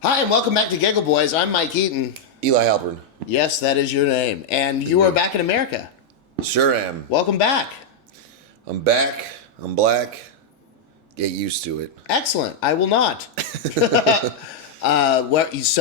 Hi, and welcome back to Giggleboys. I'm Mike Eaton. Eli Halpern. Yes, that is your name. And you are back in America. Sure am. Welcome back. I'm back. I'm black. Get used to it. Excellent. I will not. So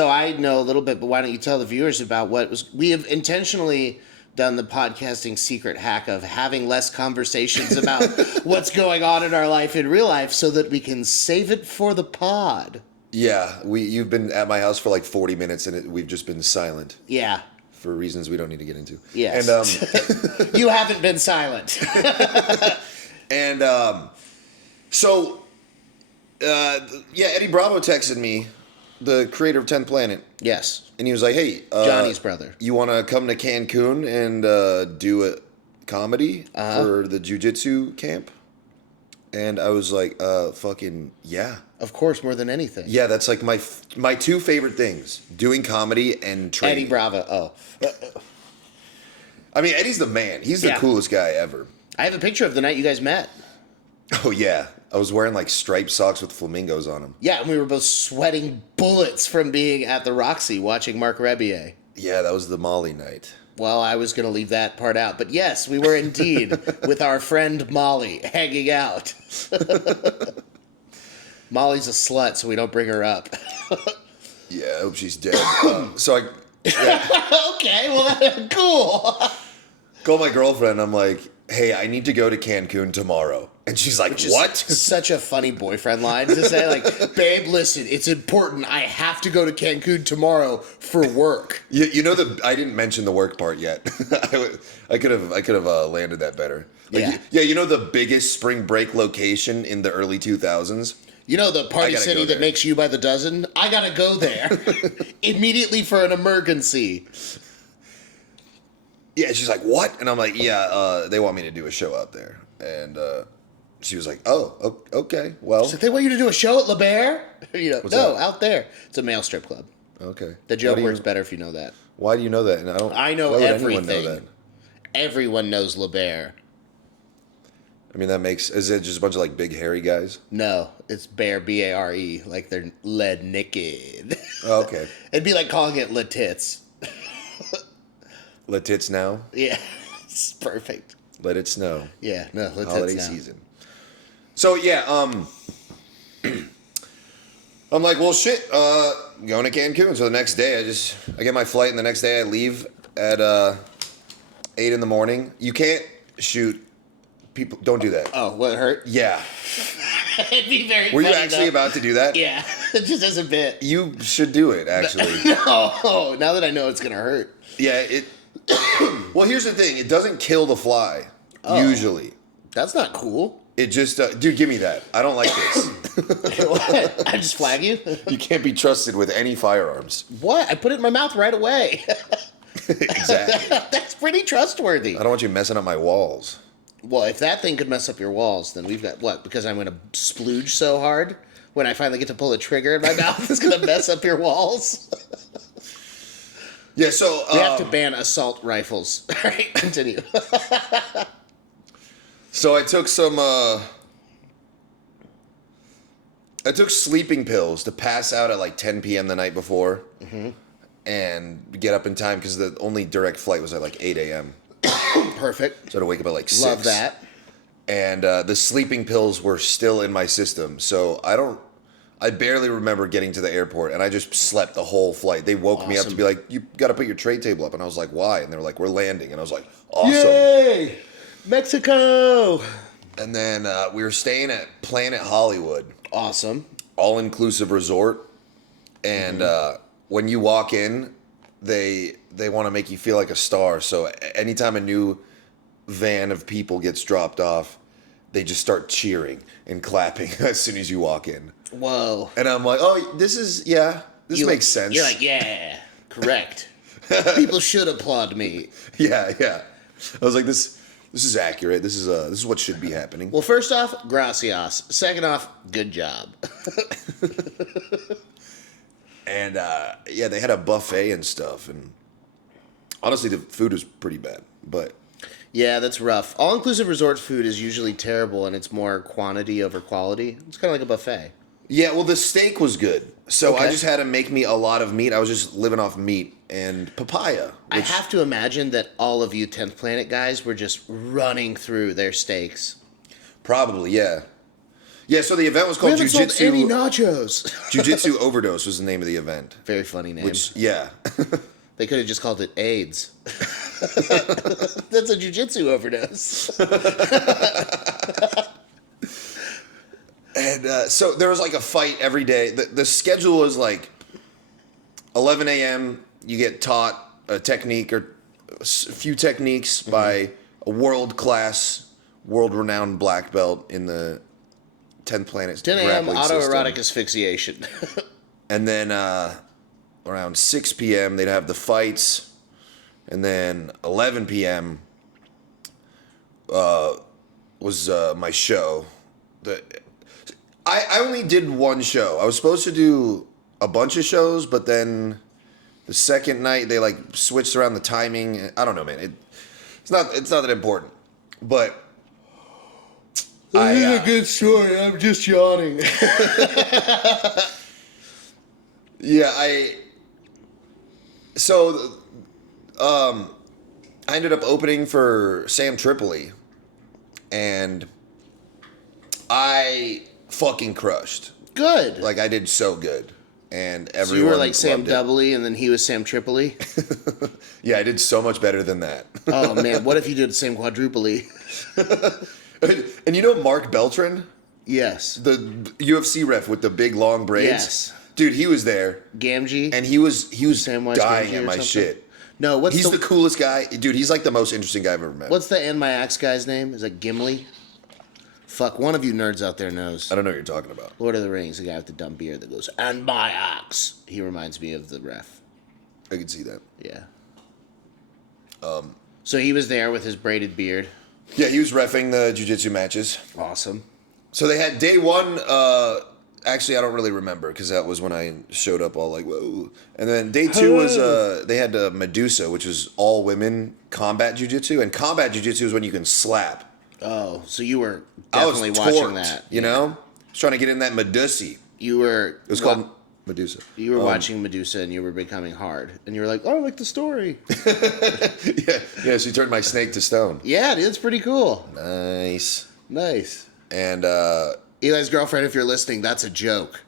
I know a little bit, but why don't you tell the viewers about what was... We have intentionally done the podcasting secret hack of having less conversations about what's going on in our life in real life so that we can save it for the pod. Yeah, you've been at my house for like 40 minutes and we've just been silent. Yeah. For reasons we don't need to get into. Yes. And you haven't been silent. and Eddie Bravo texted me, the creator of 10th Planet. Yes. And he was like, "Hey, Johnny's brother. You want to come to Cancun and do a comedy for the jiu-jitsu camp?" And I was like, fucking yeah. Of course, more than anything. Yeah, that's like my two favorite things: doing comedy and training. Eddie Bravo. Oh. I mean, Eddie's the man. He's the coolest guy ever. I have a picture of the night you guys met. Oh yeah, I was wearing like striped socks with flamingos on them. Yeah, and we were both sweating bullets from being at the Roxy watching Mark Rebier. Yeah, that was the Molly night. Well, I was going to leave that part out. But yes, we were indeed with our friend Molly hanging out. Molly's a slut, so we don't bring her up. Yeah, I hope she's dead. Okay, well, cool. Call my girlfriend. I'm like, "Hey, I need to go to Cancun tomorrow." And she's like, "What?" Such a funny boyfriend line to say, like, "Babe, listen, it's important. I have to go to Cancun tomorrow for work." You know I didn't mention the work part yet. I could have landed that better. Like, Yeah. You know the biggest spring break location in the early 2000s? You know the party city that makes you by the dozen? I gotta go there immediately for an emergency. Yeah, she's like, "What?" And I'm like, "Yeah, they want me to do a show out there." And she was like, "Oh, okay, well." She's like, they want you to do a show at Le Bear? No, that? out there. It's a male strip club. Okay. The joke works better if you know that. Why do you know that? And I know why would everything. anyone know that? Everyone knows Le Bear. I mean, is it just a bunch of like big hairy guys? No, it's Bear, B-A-R-E, like they're lead naked. Oh, okay. It'd be like calling it Le Tits. Let tits now. Yeah, it's perfect. Let it snow. Yeah, no, Le Tits Holiday now. season. So yeah, I'm like, well, shit, going to Cancun. So the next day, I get my flight, and the next day I leave at 8 in the morning. You can't shoot people. Don't do that. Oh, what, it hurt? Yeah. It'd be very Were you funny, actually though. about to do that? Yeah, just as a bit. You should do it, actually. No, now that I know it's going to hurt. Yeah, well, here's the thing. It doesn't kill the fly, usually. That's not cool. It just... dude, give me that. I don't like this. What? I just flag you? You can't be trusted with any firearms. What? I put it in my mouth right away. Exactly. That's pretty trustworthy. I don't want you messing up my walls. Well, if that thing could mess up your walls, then we've got what? Because I'm going to splooge so hard when I finally get to pull a trigger in my mouth, it's going to mess up your walls. Yeah, so... we have to ban assault rifles. All right, continue. So I took some... I took sleeping pills to pass out at like 10 p.m. the night before. Mm-hmm. And get up in time because the only direct flight was at like 8 a.m. Perfect. So I had to wake up at like 6. Love that. And the sleeping pills were still in my system. So I barely remember getting to the airport, and I just slept the whole flight. They woke me up to be like, "You got to put your tray table up." And I was like, "Why?" And they were like, "We're landing." And I was like, "Awesome." Yay! Mexico! And then we were staying at Planet Hollywood. Awesome. All-inclusive resort. And when you walk in, they want to make you feel like a star. So anytime a new van of people gets dropped off, they just start cheering and clapping as soon as you walk in. Whoa. And I'm like, "Oh, this makes sense." You're like, yeah, correct. People should applaud me. Yeah. I was like, this is accurate. This is what should be happening. Well, first off, gracias. Second off, good job. And they had a buffet and stuff, and honestly, the food was pretty bad. But yeah, that's rough. All-inclusive resort food is usually terrible, and it's more quantity over quality. It's kind of like a buffet. Yeah, well, the steak was good. So I Okay. just had him make me a lot of meat. I was just living off meat and papaya. I Which, have to imagine that all of you 10th Planet guys were just running through their steaks. probably, yeah. Yeah, so the event was We called haven't sold any Jiu-Jitsu. nachos. Jiu-Jitsu Overdose was the name of the event. Very funny name. Which, yeah. They could have just called it AIDS. That's a jujitsu overdose. And so there was like a fight every day. The schedule was like 11 a.m. You get taught a technique or a few techniques by a world-class, world-renowned black belt in the 10th Planet 10 a.m. grappling autoerotic system. asphyxiation. And then around 6 p.m. they'd have the fights. And then 11 p.m. Was my show. I only did one show. I was supposed to do a bunch of shows, but then the second night they like switched around the timing. I don't know, man. It's not that important. But This is a good story. I'm just yawning. yeah, I ended up opening for Sam Tripoli, and I fucking crushed. Good. Like I did so good, and So everyone you were like Sam loved it. Doubly, and then he was Sam Tripoli. Yeah, I did so much better than that. Oh man, what if you did Sam Quadrupoli? And you know Mark Beltran, Yes. the UFC ref with the big long braids. Yes. Dude, he was there, Gamgee. and he was Samwise dying Gamgee at or my something? shit. No, what's He's the coolest guy, dude. He's like the most interesting guy I've ever met. what's the and my axe guy's name? Is it Gimli? Fuck, one of you nerds out there knows. I don't know what you're talking about. Lord of the Rings, the guy with the dumb beard that goes, and my axe. He reminds me of the ref. I can see that. Yeah. So he was there with his braided beard. Yeah, he was reffing the jiu-jitsu matches. Awesome. So they had day one. Actually, I don't really remember because that was when I showed up all like, whoa. And then day two was they had Medusa, which was all women combat jiu-jitsu. And combat jiu-jitsu is when you can slap. Oh, so you were I was definitely watching torqued, that. you know? I was trying to get in that Medusa. You were. It was called Medusa. You were watching Medusa and you were becoming hard. And you were like, oh, I like the story. Yeah, she turned my snake to stone. Yeah, dude, it's pretty cool. Nice. Nice. And Eli's girlfriend, if you're listening, that's a joke.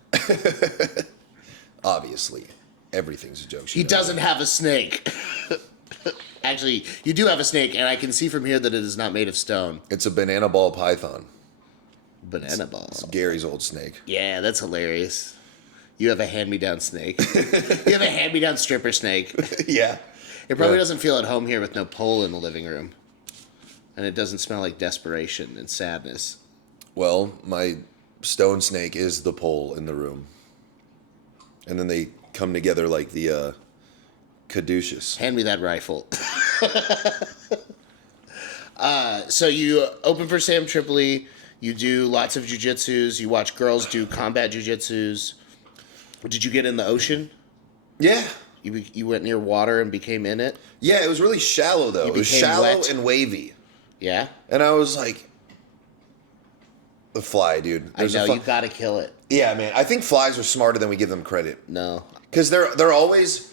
obviously, everything's a joke. She He knows doesn't that. have a snake. Actually, you do have a snake, and I can see from here that it is not made of stone. It's a banana ball python. Banana ball. Gary's old snake. Yeah, that's hilarious. You have a hand-me-down snake. You have a hand-me-down stripper snake. Yeah. It probably Yeah. doesn't feel at home here with no pole in the living room. And it doesn't smell like desperation and sadness. Well, my stone snake is the pole in the room. And then they come together like the caduceus. Hand me that rifle. So you open for Sam Tripoli. You do lots of jujitsus. You watch girls do combat jujitsus. Did you get in the ocean? Yeah. You went near water and became in it? Yeah, it was really shallow though. You It was became shallow wet? and wavy. Yeah? And I was like, the fly, dude. I know, you gotta kill it. Yeah, man. I think flies are smarter than we give them credit. No. Because they always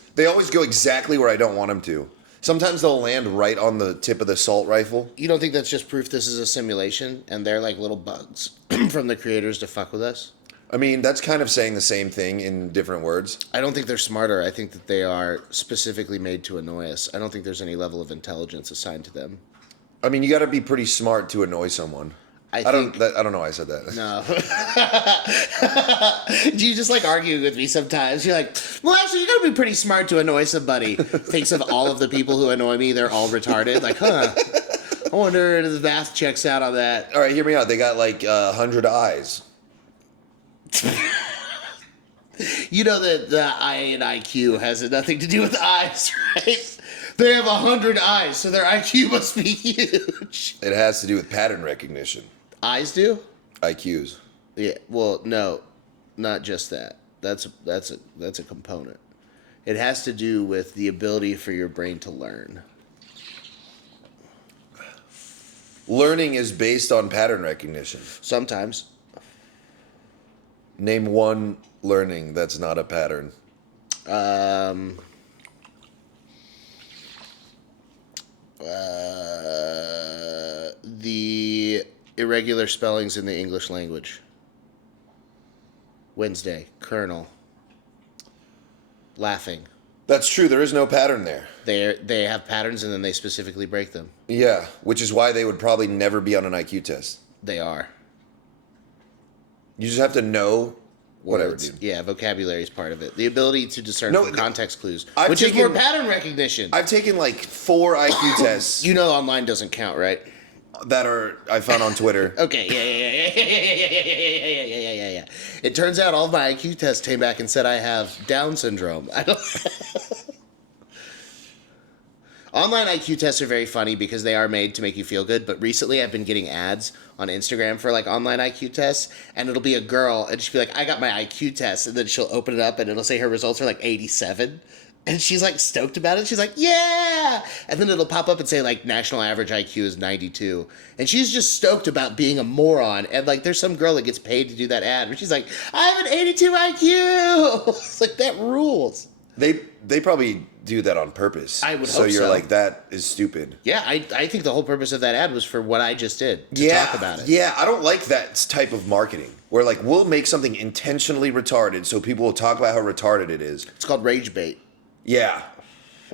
go exactly where I don't want them to. Sometimes they'll land right on the tip of the assault rifle. You don't think that's just proof this is a simulation and they're like little bugs from the creators to fuck with us? I mean, that's kind of saying the same thing in different words. I don't think they're smarter. I think that they are specifically made to annoy us. I don't think there's any level of intelligence assigned to them. I mean, you got to be pretty smart to annoy someone. I don't know why I said that. No. Do you just like arguing with me sometimes? You're like, well, actually, you gotta be pretty smart to annoy somebody. Thinks of all of the people who annoy me, they're all retarded. Like, huh. I wonder if the math checks out on that. All right, hear me out. They got like 100 eyes. You know that the I in IQ has nothing to do with eyes, right? They have 100 eyes, so their IQ must be huge. It has to do with pattern recognition. Eyes do? IQs. Yeah. Well, no, not just that. That's a component. It has to do with the ability for your brain to learn. Learning is based on pattern recognition. Sometimes. Name one learning that's not a pattern. The irregular spellings in the English language. Wednesday, Colonel. Laughing. That's true. There is no pattern there. They have patterns and then they specifically break them. Yeah, which is why they would probably never be on an IQ test. They are. You just have to know whatever, Words. dude. Yeah, vocabulary is part of it. The ability to discern from context clues, I've which is taken- more pattern recognition. I've taken like 4 IQ tests You know online doesn't count, right? that I found on Twitter. Okay, yeah. It turns out all of my IQ tests came back and said I have Down syndrome. I don't. Online IQ tests are very funny because they are made to make you feel good, but recently I've been getting ads on Instagram for like online IQ tests, and it'll be a girl, and she'll be like, I got my IQ test, and then she'll open it up, and it'll say her results are like 87, and she's like stoked about it. She's like, yeah! And then it'll pop up and say like national average IQ is 92, and she's just stoked about being a moron, and like there's some girl that gets paid to do that ad, but she's like, I have an 82 IQ! It's like, that rules. They probably do that on purpose. I would hope so. You're so. like, that is stupid. Yeah, I think the whole purpose of that ad was for what I just did, to talk about it. Yeah, I don't like that type of marketing where like we'll make something intentionally retarded so people will talk about how retarded it is. It's called rage bait, Yeah.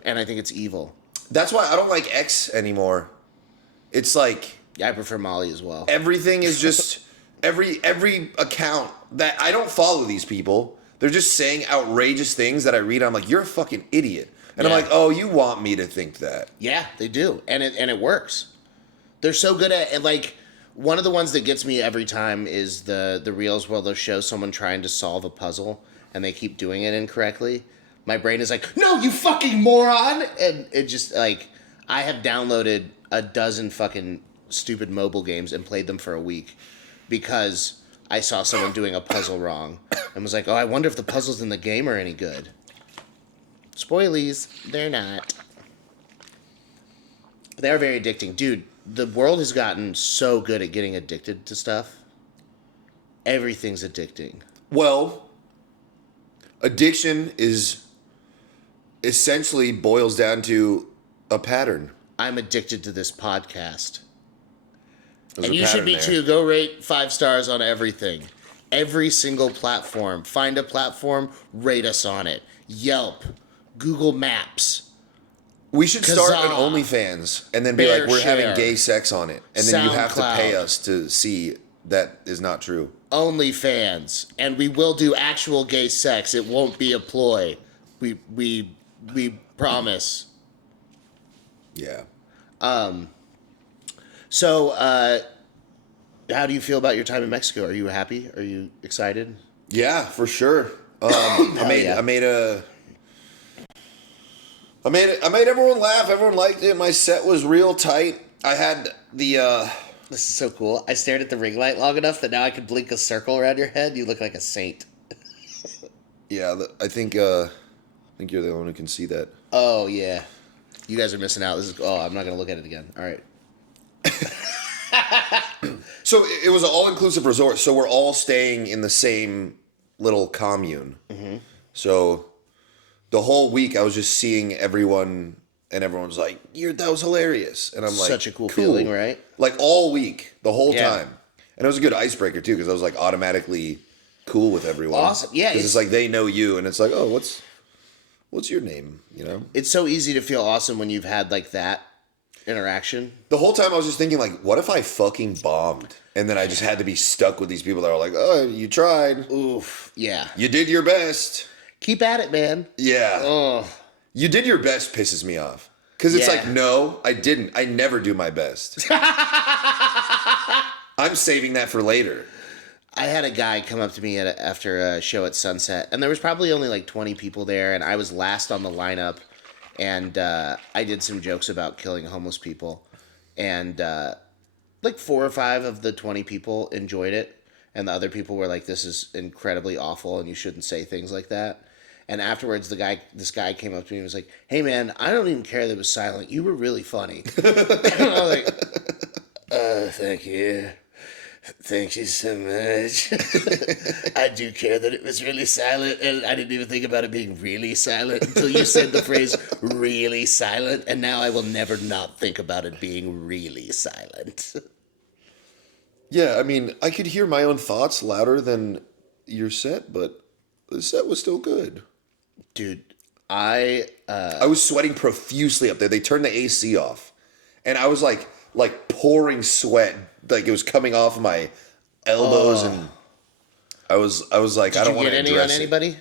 and I think it's evil. That's why I don't like X anymore. It's like Yeah, I prefer Molly as well. everything is just every account that I don't follow these people. They're just saying outrageous things that I read. I'm like, you're a fucking idiot. And Yeah. I'm like, oh, you want me to think that. Yeah, they do, and it works. They're so good at, and like, one of the ones that gets me every time is the reels where they'll show someone trying to solve a puzzle and they keep doing it incorrectly. My brain is like, no, you fucking moron! And it just, like, I have downloaded a dozen fucking stupid mobile games and played them for a week because I saw someone doing a puzzle wrong and was like, oh, I wonder if the puzzles in the game are any good. Spoilies, they're not. They are very addicting. Dude, the world has gotten so good at getting addicted to stuff. Everything's addicting. Well, addiction is essentially boils down to a pattern. I'm addicted to this podcast. There's And a you should pattern be there. too. Go rate 5 stars on everything. Every single platform. Find a platform, rate us on it. Yelp, Google Maps, We should start an Kazaa. OnlyFans and then be Bear like, we're share. having gay sex on it. And then you have to pay SoundCloud. us to see that is not true. OnlyFans, and we will do actual gay sex. It won't be a ploy. We promise. Yeah. So, how do you feel about your time in Mexico? Are you happy? Are you excited? Yeah, for sure. I made everyone laugh. Everyone liked it. My set was real tight. I had the This is so cool. I stared at the ring light long enough that now I could blink a circle around your head. You look like a saint. I think you're the only one who can see that. Oh yeah, you guys are missing out. This is. Oh, I'm not gonna look at it again. All right. So it was an all-inclusive resort. So we're all staying in the same little commune. Mm-hmm. So the whole week I was just seeing everyone, and everyone's like, that was hilarious. And I'm like, Such a cool feeling, right? Like all week, the whole Yeah. time. And it was a good icebreaker too, because I was like automatically cool with everyone. Awesome. Yeah, Because it's like they know you, and it's like, oh, what's your name? You know? It's so easy to feel awesome when you've had like that interaction. The whole time I was just thinking, like, what if I fucking bombed? And then I just had to be stuck with these people that are like, oh, you tried. Oof. Yeah. You did your best. Keep at it, man. Yeah. Oh. You did your best pisses me off. Because it's Yeah. like, no, I didn't. I never do my best. I'm saving that for later. I had a guy come up to me after a show at Sunset, and there was probably only like 20 people there, and I was last on the lineup, and I did some jokes about killing homeless people, and like 4 or 5 of the 20 people enjoyed it, and the other people were like, this is incredibly awful, and you shouldn't say things like that. And afterwards, this guy came up to me and was like, hey man, I don't even care that it was silent. You were really funny. And I was like, thank you. Thank you so much. I do care that it was really silent, and I didn't even think about it being really silent until you said the phrase really silent, and now I will never not think about it being really silent. Yeah, I mean, I could hear my own thoughts louder than your set, but the set was still good. Dude, I was sweating profusely up there. They turned the AC off, and I was like pouring sweat, like it was coming off of my elbows, and I was like, I don't want to Did you get any on address it. anybody?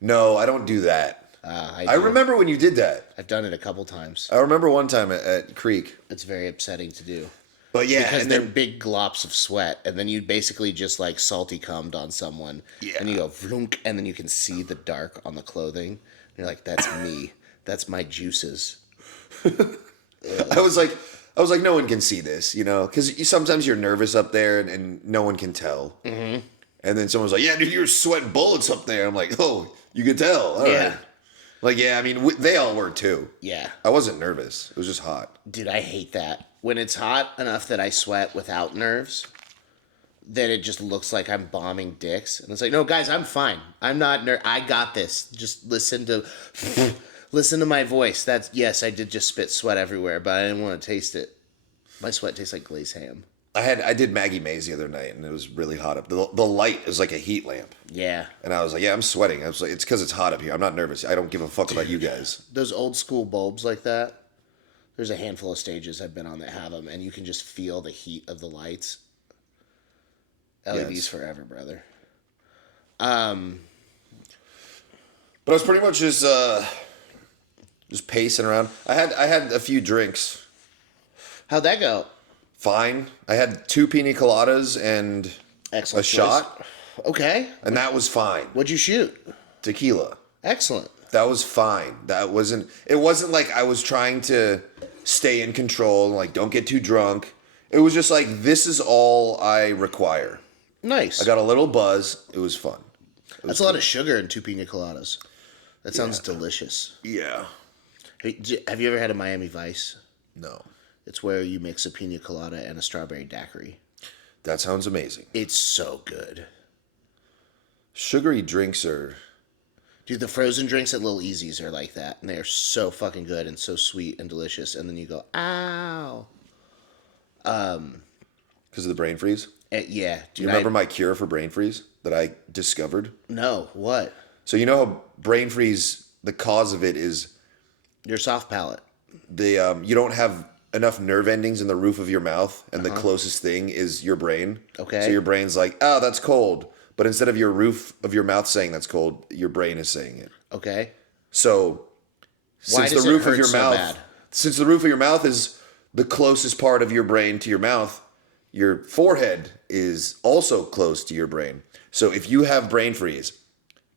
No, I don't do that. I remember when you did that. I've done it a couple times. I remember one time at Creek. It's very upsetting to do. But yeah, Because and they're then big glops of sweat, and then you basically just like salty cummed on someone, and you go vlunk, and then you can see the dark on the clothing. And you're like, "That's me. That's my juices." I was like, no one can see this, you know, because sometimes you're nervous up there and no one can tell. Mm-hmm. And then someone's like, "Yeah, dude, you're sweating bullets up there." I'm like, "Oh, you can tell." All right. Like, yeah, I mean, they all were too. Yeah. I wasn't nervous. It was just hot. Dude, I hate that. When it's hot enough that I sweat without nerves, then it just looks like I'm bombing dicks. And it's like, no, guys, I'm fine. I'm not I got this. Just listen to my voice. Yes, I did just spit sweat everywhere, but I didn't want to taste it. My sweat tastes like glazed ham. I did Maggie Mae's the other night, and it was really hot up. The light is like a heat lamp. Yeah. And I was like, yeah, I'm sweating. I was like, it's because it's hot up here. I'm not nervous. I don't give a fuck about you guys. Those old school bulbs like that, there's a handful of stages I've been on that have them, and you can just feel the heat of the lights. LEDs forever, brother. But I was pretty much just pacing around. I had a few drinks. How'd that go? Fine. I had 2 pina coladas and Excellent a shot. Okay. And that was fine. What'd you shoot? Tequila. Excellent. That was fine. It wasn't like I was trying to stay in control and like don't get too drunk. It was just like, this is all I require. Nice. I got a little buzz. It was fun. That's a lot of sugar in 2 pina coladas. That sounds delicious. Yeah. Hey, have you ever had a Miami Vice? No. It's where you mix a pina colada and a strawberry daiquiri. That sounds amazing. It's so good. Sugary drinks are... Dude, the frozen drinks at Little Easy's are like that. And they're so fucking good and so sweet and delicious. And then you go, ow. Because of the brain freeze? Yeah. Dude, Do you remember my cure for brain freeze that I discovered? No, what? So you know how brain freeze, the cause of it is Your soft palate. you don't have enough nerve endings in the roof of your mouth, and the closest thing is your brain. Okay. So your brain's like, oh, that's cold. But instead of your roof of your mouth saying that's cold, your brain is saying it. Okay. So Why since does the it roof hurt of your so mouth, bad? since the roof of your mouth is the closest part of your brain to your mouth, your forehead is also close to your brain. So if you have brain freeze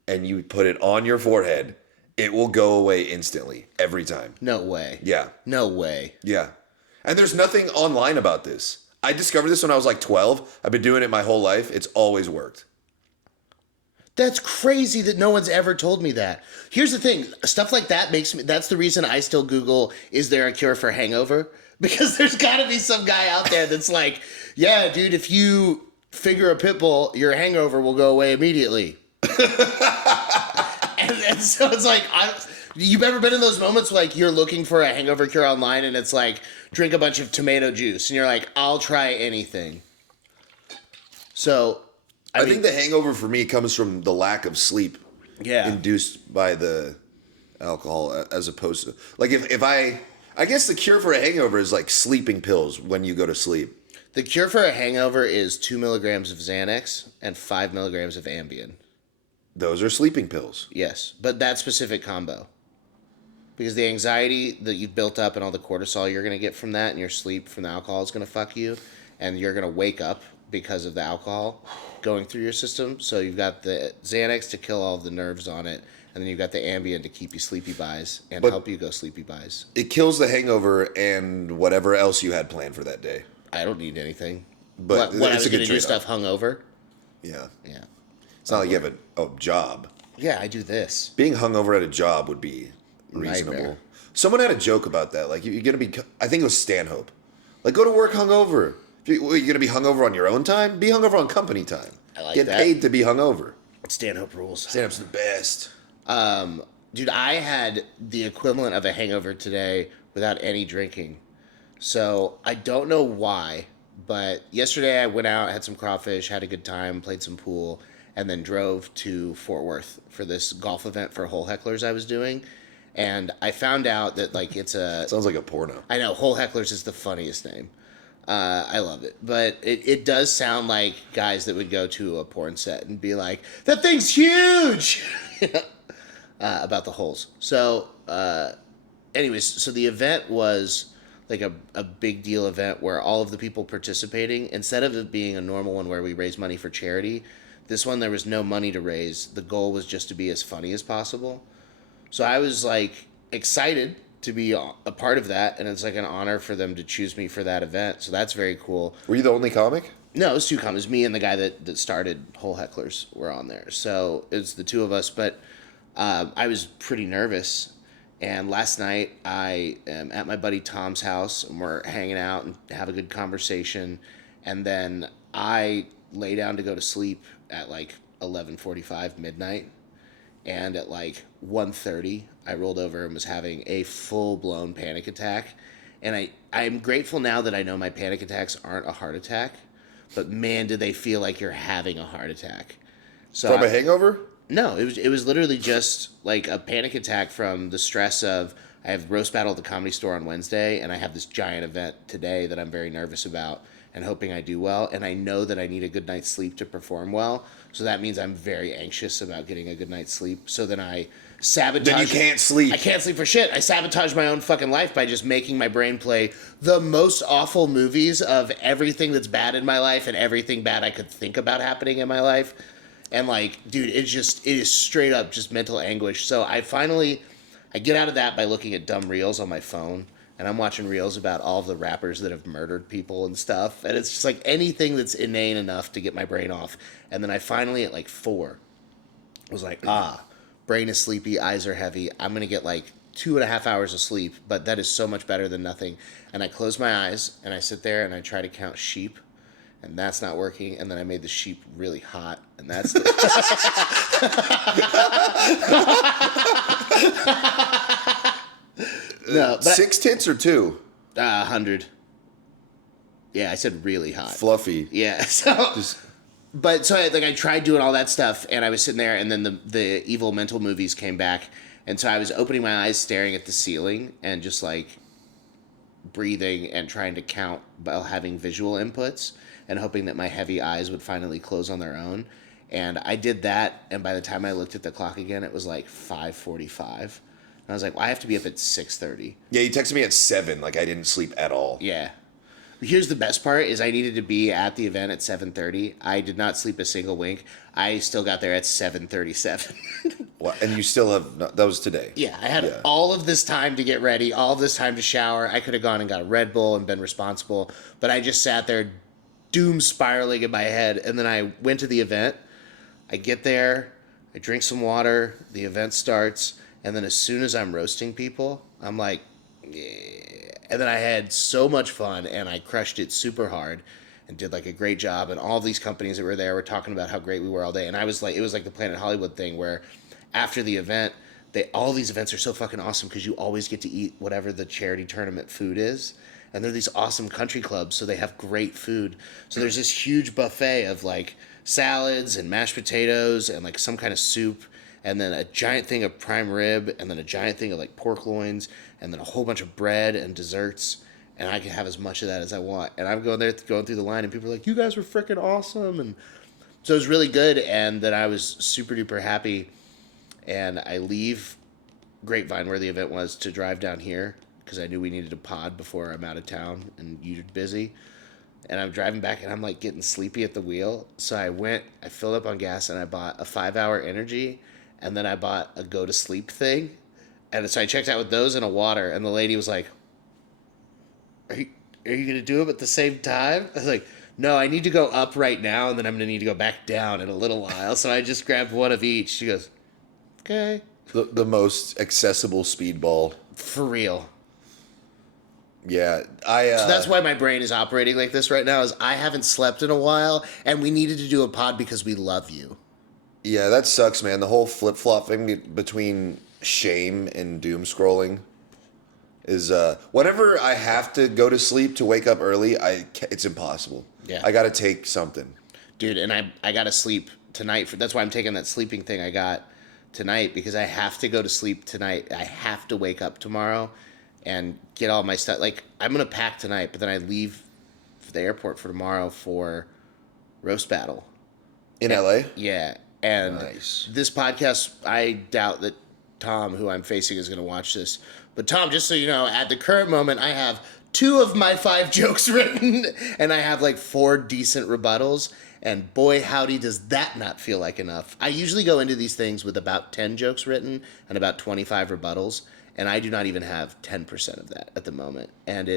and you put it on your forehead, it will go away instantly every time. No way. Yeah. No way. Yeah. And there's nothing online about this. I discovered this when I was like 12. I've been doing it my whole life. It's always worked. That's crazy that no one's ever told me that. Here's the thing. Stuff like that makes me... That's the reason I still Google, is there a cure for hangover? Because there's got to be some guy out there that's like, yeah, dude, if you finger a pit bull, your hangover will go away immediately. and so it's like... You've ever been in those moments like you're looking for a hangover cure online and it's like, drink a bunch of tomato juice. And you're like, I'll try anything. So... I think the hangover for me comes from the lack of sleep induced by the alcohol, as opposed to like if I guess the cure for a hangover is like sleeping pills when you go to sleep. The cure for a hangover is 2 milligrams of Xanax and 5 milligrams of Ambien. Those are sleeping pills. Yes, but that specific combo. Because the anxiety that you've built up and all the cortisol you're going to get from that and your sleep from the alcohol is going to fuck you. And you're going to wake up because of the alcohol going through your system. So you've got the Xanax to kill all of the nerves on it. And then you've got the Ambien to keep you sleepy buys and help you go sleepy buys. It kills the hangover and whatever else you had planned for that day. I don't need anything. But what I it's was a good going to do trade-off. stuff hungover? Yeah. Yeah. It's not like you have a job. Yeah, I do this. Being hungover at a job would be reasonable. Nightmare. Someone had a joke about that. Like, you're going to be... I think it was Stanhope. Like, go to work hungover. You're going to be hungover on your own time? Be hungover on company time. I like Get that. paid to be hungover. Stand-up rules. Stand-up's the best. Dude, I had the equivalent of a hangover today without any drinking. So I don't know why, but yesterday I went out, had some crawfish, had a good time, played some pool, and then drove to Fort Worth for this golf event for hole hecklers I was doing. And I found out that like it's a Sounds like a porno. I know hole hecklers is the funniest name. I love it, but it does sound like guys that would go to a porn set and be like, "That thing's huge," about the holes. So, anyways, so the event was like a big deal event where all of the people participating, instead of it being a normal one where we raise money for charity, this one there was no money to raise. The goal was just to be as funny as possible. So I was like excited to be a part of that, and it's like an honor for them to choose me for that event. So that's very cool. Were you the only comic? No, it was two comics. Me and the guy that started Whole Hecklers were on there. So it was the two of us, but I was pretty nervous. And last night I am at my buddy Tom's house, and we're hanging out and have a good conversation. And then I lay down to go to sleep at like 11:45 midnight. And at like 1:30, I rolled over and was having a full-blown panic attack. And I'm grateful now that I know my panic attacks aren't a heart attack. But man, did they feel like you're having a heart attack. So From a hangover? No, it was literally just like a panic attack from the stress of I have roast battle at the Comedy Store on Wednesday, and I have this giant event today that I'm very nervous about and hoping I do well. And I know that I need a good night's sleep to perform well. So that means I'm very anxious about getting a good night's sleep. So then I sabotage. Then you can't sleep. I can't sleep for shit. I sabotage my own fucking life by just making my brain play the most awful movies of everything that's bad in my life and everything bad I could think about happening in my life. And like, dude, it is straight up just mental anguish. So I get out of that by looking at dumb reels on my phone. And I'm watching reels about all of the rappers that have murdered people and stuff. And it's just like anything that's inane enough to get my brain off. And then I finally, at like 4, was like, brain is sleepy, eyes are heavy. I'm going to get like 2.5 hours of sleep. But that is so much better than nothing. And I close my eyes and I sit there and I try to count sheep. And that's not working. And then I made the sheep really hot. And that's... No, but 6 tits or 2? 100. Yeah, I said really hot. Fluffy. Yeah. So, I tried doing all that stuff, and I was sitting there, and then the evil mental movies came back, and so I was opening my eyes, staring at the ceiling, and just like breathing and trying to count while having visual inputs, and hoping that my heavy eyes would finally close on their own. And I did that, and by the time I looked at the clock again, it was like 5:45. And I was like, well, I have to be up at 6:30. Yeah, you texted me at 7, like I didn't sleep at all. Yeah. Here's the best part is I needed to be at the event at 7:30. I did not sleep a single wink. I still got there at 7:37. Well, and you still have, that was today. Yeah, I had all of this time to get ready, all of this time to shower. I could have gone and got a Red Bull and been responsible, but I just sat there doom spiraling in my head. And then I went to the event. I get there, I drink some water, the event starts. And then as soon as I'm roasting people, I'm like, yeah. And then I had so much fun, and I crushed it super hard and did like a great job. And all these companies that were there were talking about how great we were all day. And I was like, it was like the Planet Hollywood thing where after the event, all these events are so fucking awesome because you always get to eat whatever the charity tournament food is. And they're these awesome country clubs, so they have great food. So there's this huge buffet of like salads and mashed potatoes and like some kind of soup. And then a giant thing of prime rib, and then a giant thing of like pork loins, and then a whole bunch of bread and desserts, and I can have as much of that as I want. And I'm going through the line, and people are like, "You guys were freaking awesome!" And so it was really good, and then I was super duper happy. And I leave Grapevine, where the event was, to drive down here because I knew we needed a pod before I'm out of town and you're busy. And I'm driving back, and I'm like getting sleepy at the wheel. So I filled up on gas, and I bought a 5-hour energy. And then I bought a go to sleep thing. And so I checked out with those and a water. And the lady was like, are you going to do them at the same time? I was like, no, I need to go up right now. And then I'm going to need to go back down in a little while. So I just grabbed one of each. She goes, okay. The most accessible speedball. For real. Yeah, So that's why my brain is operating like this right now. Is I haven't slept in a while, and we needed to do a pod because we love you. Yeah, that sucks, man. The whole flip-flopping between shame and doom scrolling is whenever I have to go to sleep to wake up early, it's impossible. Yeah. I got to take something. Dude, and I got to sleep tonight. That's why I'm taking that sleeping thing I got tonight, because I have to go to sleep tonight. I have to wake up tomorrow and get all my stuff. Like, I'm going to pack tonight, but then I leave for the airport for tomorrow for Roast Battle. In LA? Yeah. And Nice. this podcast, I doubt that Tom, who I'm facing, is going to watch this. But Tom, just so you know, at the current moment, I have 2 of my 5 jokes written, and I have like 4 decent rebuttals. And boy, howdy, does that not feel like enough. I usually go into these things with about 10 jokes written and about 25 rebuttals, and I do not even have 10% of that at the moment. And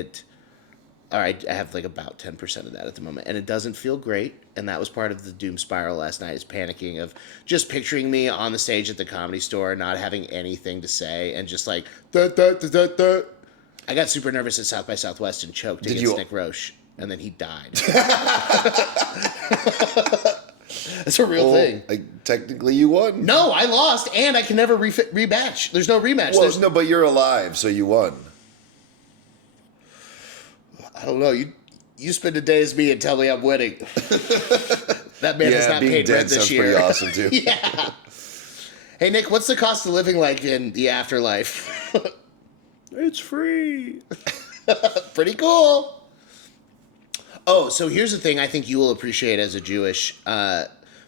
I have like about 10% of that at the moment, and it doesn't feel great. And that was part of the doom spiral last night, is panicking of just picturing me on the stage at the Comedy Store, not having anything to say, and just like, da, da, da, da, da. I got super nervous at South by Southwest and choked against Nick Roche, and then he died. That's a real thing. Technically, you won. No, I lost, and I can never rematch. There's no rematch. Well, no, but you're alive, so you won. I don't know. You spend a day as me and tell me I'm winning. That man has not paid rent this year. Pretty awesome too. Yeah. Hey Nick, what's the cost of living like in the afterlife? It's free. Pretty cool. Oh, so here's the thing I think you will appreciate as a Jewish.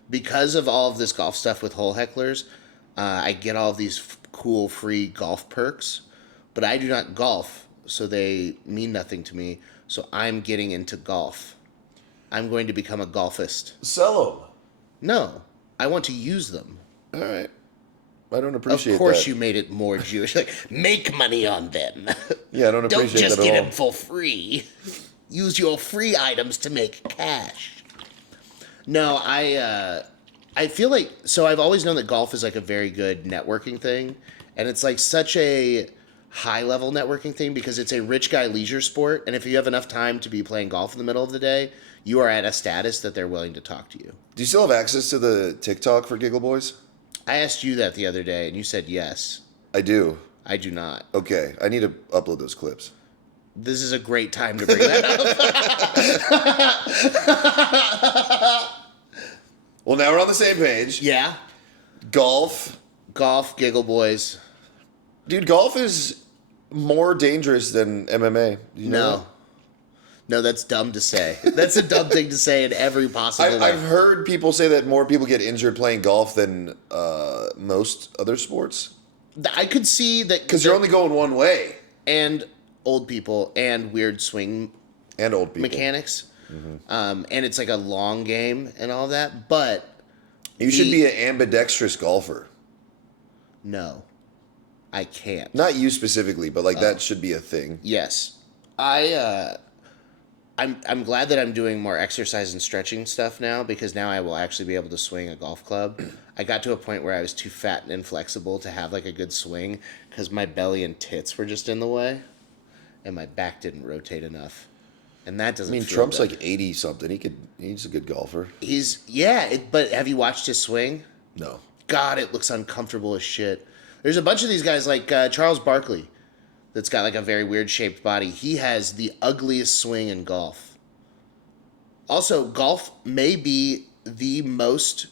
Because of all of this golf stuff with hole hecklers, I get all of these cool free golf perks, but I do not golf, so they mean nothing to me. So I'm getting into golf. I'm going to become a golfist. Sell them. No, I want to use them. All right. I don't appreciate that. Of course you made it more Jewish. Like, make money on them. Yeah, I don't appreciate that at all. Don't just get them for free. Use your free items to make cash. No, I feel like, so I've always known that golf is like a very good networking thing. And it's like such a high level networking thing because it's a rich guy leisure sport. And if you have enough time to be playing golf in the middle of the day, you are at a status that they're willing to talk to you. Do you still have access to the TikTok for Giggleboys? I asked you that the other day and you said yes. I do. I do not. Okay, I need to upload those clips. This is a great time to bring that up. Well, now we're on the same page. Yeah. Golf. Golf, Giggleboys. Dude, golf is more dangerous than MMA. You know that? No, that's dumb to say. That's a dumb thing to say in every possible way. I've heard people say that more people get injured playing golf than most other sports. I could see that. Because you're only going one way. And old people and weird swing and old people mechanics. Mm-hmm. And it's like a long game and all that. But you should be an ambidextrous golfer. No, I can't. Not you specifically, but like that should be a thing. Yes. I'm glad that I'm doing more exercise and stretching stuff now because now I will actually be able to swing a golf club. I got to a point where I was too fat and inflexible to have like a good swing because my belly and tits were just in the way and my back didn't rotate enough. And that doesn't feel Trump's good. like 80 something. He's a good golfer. But have you watched his swing? No. God, it looks uncomfortable as shit. There's a bunch of these guys like Charles Barkley that's got like a very weird shaped body. He has the ugliest swing in golf. Also, golf may be the most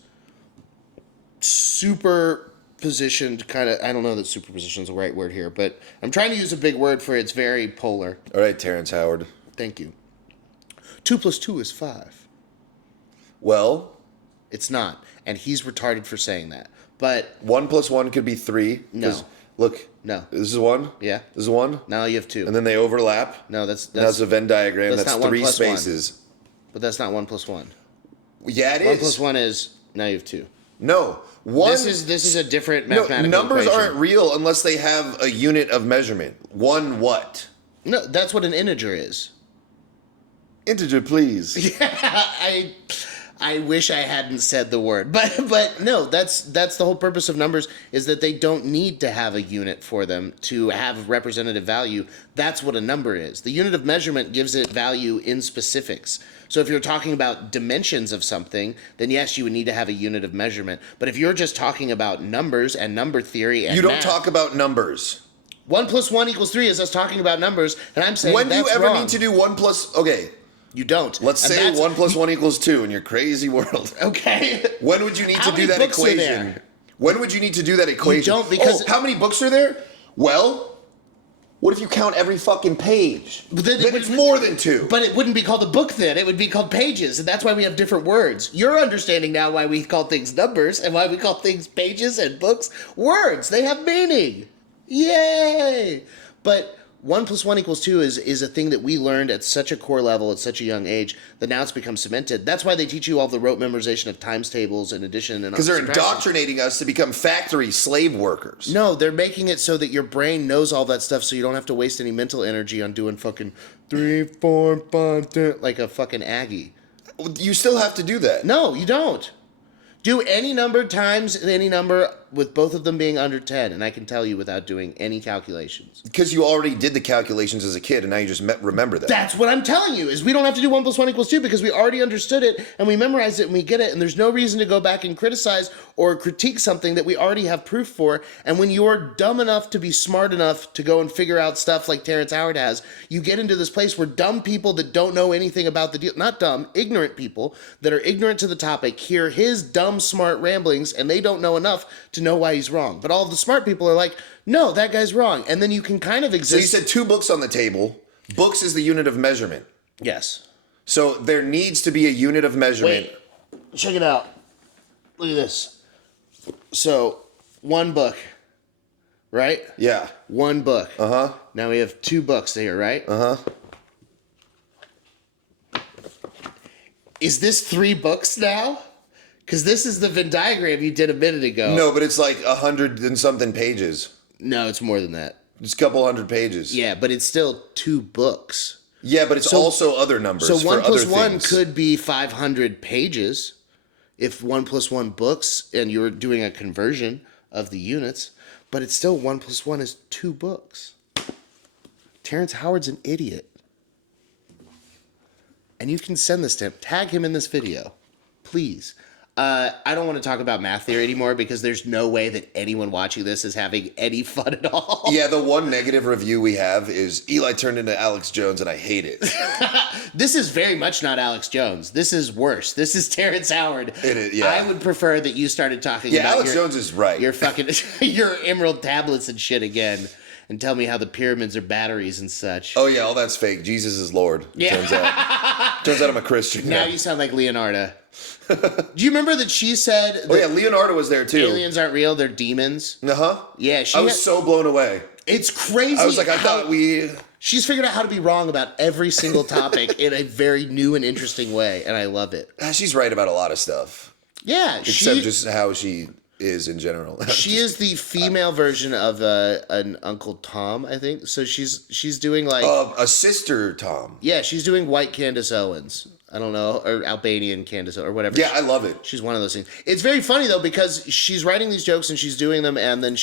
super positioned kind of, I don't know that super position is the right word here, but I'm trying to use a big word for it. It's very polar. All right, Terrence Howard. Thank you. 2 + 2 is 5. Well, it's not. And he's retarded for saying that. But 1 + 1 could be 3. No. Look. No. This is 1? Yeah. This is 1? Now you have 2. And then they overlap? No, that's a Venn diagram. That's That's not 3 1 + 1. spaces. But that's not 1 + 1. Yeah, it 1 is. + 1 is, now you have 2. No. One. This is a different mathematical numbers equation. aren't real unless they have a unit of measurement. 1 what? No, that's what an integer is. Integer, please. Yeah, I wish I hadn't said the word, but no, that's the whole purpose of numbers, is that they don't need to have a unit for them to have representative value. That's what a number is. The unit of measurement gives it value in specifics. So if you're talking about dimensions of something, then yes, you would need to have a unit of measurement. But if you're just talking about numbers and number theory and You don't math, talk about numbers. 1 + 1 = 3 is us talking about numbers, and I'm saying When do you that's ever wrong. need to do 1 plus? Okay, You don't. let's And say that's- 1 + 1 = 2 in your crazy world. Okay. When would you need How to do many that books are equation? there? When would you need to do that equation? don't, because- how many books are there? Well, what if you count every fucking page? But then Then it's more than 2. But it wouldn't be called a book then. It would be called pages, and that's why we have different words. You're understanding now why we call things numbers and why we call things pages and books words. They have meaning. Yay! But 1 + 1 = 2 is a thing that we learned at such a core level at such a young age that now it's become cemented. That's why they teach you all the rote memorization of times tables and addition and Because they're subtraction. indoctrinating us to become factory slave workers. No, they're making it so that your brain knows all that stuff, so you don't have to waste any mental energy on doing fucking 3, 4, 5, 10, like a fucking Aggie. You still have to do that. No, you don't. Do any number times any number with both of them being under 10, and I can tell you without doing any calculations. Because you already did the calculations as a kid, and now you just remember that. That's what I'm telling you, is we don't have to do 1 + 1 = 2 because we already understood it, and we memorized it, and we get it, and there's no reason to go back and criticize or critique something that we already have proof for. And when you're dumb enough to be smart enough to go and figure out stuff like Terrence Howard has, you get into this place where dumb people that don't know anything about the deal, not dumb, ignorant people that are ignorant to the topic, hear his dumb, smart ramblings, and they don't know enough to know why he's wrong. But all of the smart people are like, no, that guy's wrong. And then you can kind of So exist. you said 2 books on the table. Books is the unit of measurement. Yes. So there needs to be a unit of measurement. Wait, check it out. Look at this. So, 1 book, right? Yeah. 1 book. Uh-huh. Now we have 2 books here, right? Uh-huh. Is this 3 books now? Because this is the Venn diagram you did a minute ago. No, but it's like 100 and something pages. No, it's more than that. It's a couple hundred pages. Yeah, but it's still 2 books. Yeah, but it's also other numbers. So for 1 other + 1 things. could be 500 pages if 1 + 1 books and you're doing a conversion of the units, but it's still 1 + 1 is 2 books. Terrence Howard's an idiot. And you can send this to him. Tag him in this video. Please. I don't want to talk about math theory anymore because there's no way that anyone watching this is having any fun at all. Yeah, the one negative review we have is Eli turned into Alex Jones, and I hate it. This is very much not Alex Jones. This is worse. This is Terrence Howard. It is, yeah. I would prefer that you started talking Yeah, about Alex Jones is right. your fucking your emerald tablets and shit again, and tell me how the pyramids are batteries and such. Oh yeah, all that's fake. Jesus is Lord. Yeah. Turns out I'm a Christian. Now you sound like Leonardo. Do you remember that she said that Oh yeah, Leonardo was there too. aliens aren't real, they're demons? Uh-huh. Yeah, I was so blown away. it's crazy. I was like, I how- thought we... She's figured out how to be wrong about every single topic in a very new and interesting way, and I love it. She's right about a lot of stuff. Yeah, Except just how she is in general. she is the female version of an Uncle Tom, I think. So she's doing like a sister Tom. yeah, she's doing white Candace Owens. I don't know, or Albanian Candace or whatever. Yeah, I love it. She's one of those things. It's very funny though because she's writing these jokes and she's doing them, and then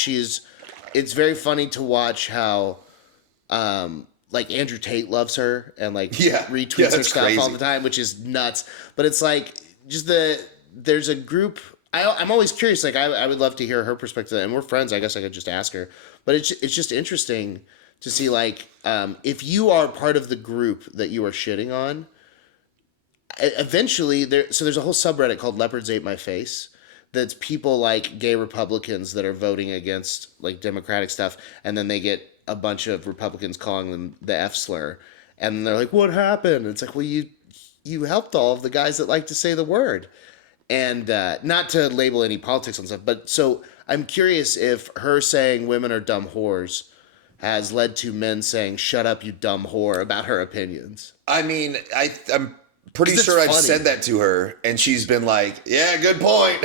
it's very funny to watch how like Andrew Tate loves her and like retweets her that's stuff all crazy. the time, which is nuts. But it's like just there's a group. I'm always curious. Like I would love to hear her perspective, and we're friends. I guess I could just ask her. But it's just interesting to see like if you are part of the group that you are shitting on. Eventually, there's a whole subreddit called Leopards Ate My Face. That's people like gay Republicans that are voting against like Democratic stuff, and then they get a bunch of Republicans calling them the F slur, and they're like, "What happened?" It's like, well, you helped all of the guys that like to say the word, and not to label any politics on stuff, but so I'm curious if her saying women are dumb whores has led to men saying "shut up, you dumb whore" about her opinions. I mean, I'm pretty 'Cause it's sure I've funny. said that to her, and she's been like, "Yeah, good point."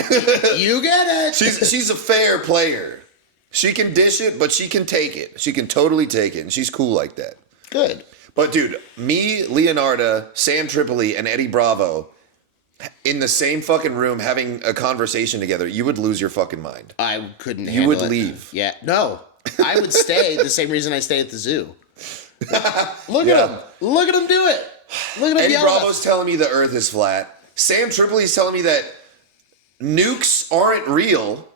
You get it. she's a fair player. She can dish it, but she can take it. She can totally take it, and she's cool like that. Good. But dude, me, Leonardo, Sam Tripoli, and Eddie Bravo, in the same fucking room having a conversation together, you would lose your fucking mind. I couldn't handle it. You would leave. Yeah. No. I would stay the same reason I stay at the zoo. Look at him. Look at him do it. Look at him Eddie yell. Bravo's telling me the earth is flat. Sam Tripoli's telling me that nukes aren't real.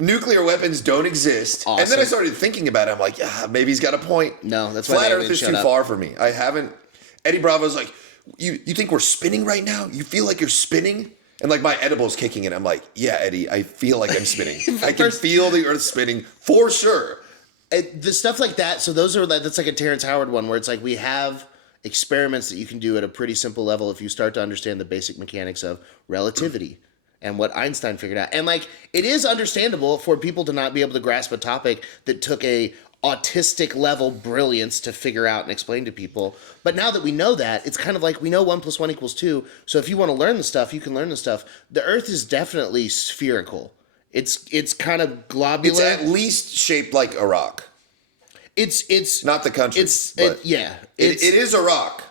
Nuclear weapons don't exist. Awesome. And then I started thinking about it. I'm like, yeah, maybe he's got a point. No, that's why flat the earth aliens is too far for me. I haven't. Eddie Bravo's like, you think we're spinning right now? You feel like you're spinning? And like my edible's kicking in. I'm like, yeah, Eddie, I feel like I'm spinning. I can feel the earth spinning for sure. The stuff like that. So that's like a Terrence Howard one where it's like we have experiments that you can do at a pretty simple level if you start to understand the basic mechanics of relativity and what Einstein figured out. And like it is understandable for people to not be able to grasp a topic that took a autistic level brilliance to figure out and explain to people. But now that we know that, it's kind of like we know 1 + 1 = 2. So if you want to learn the stuff, you can learn the stuff. The Earth is definitely spherical. It's kind of globular. It's at least shaped like a rock. It's not the country. It is a rock.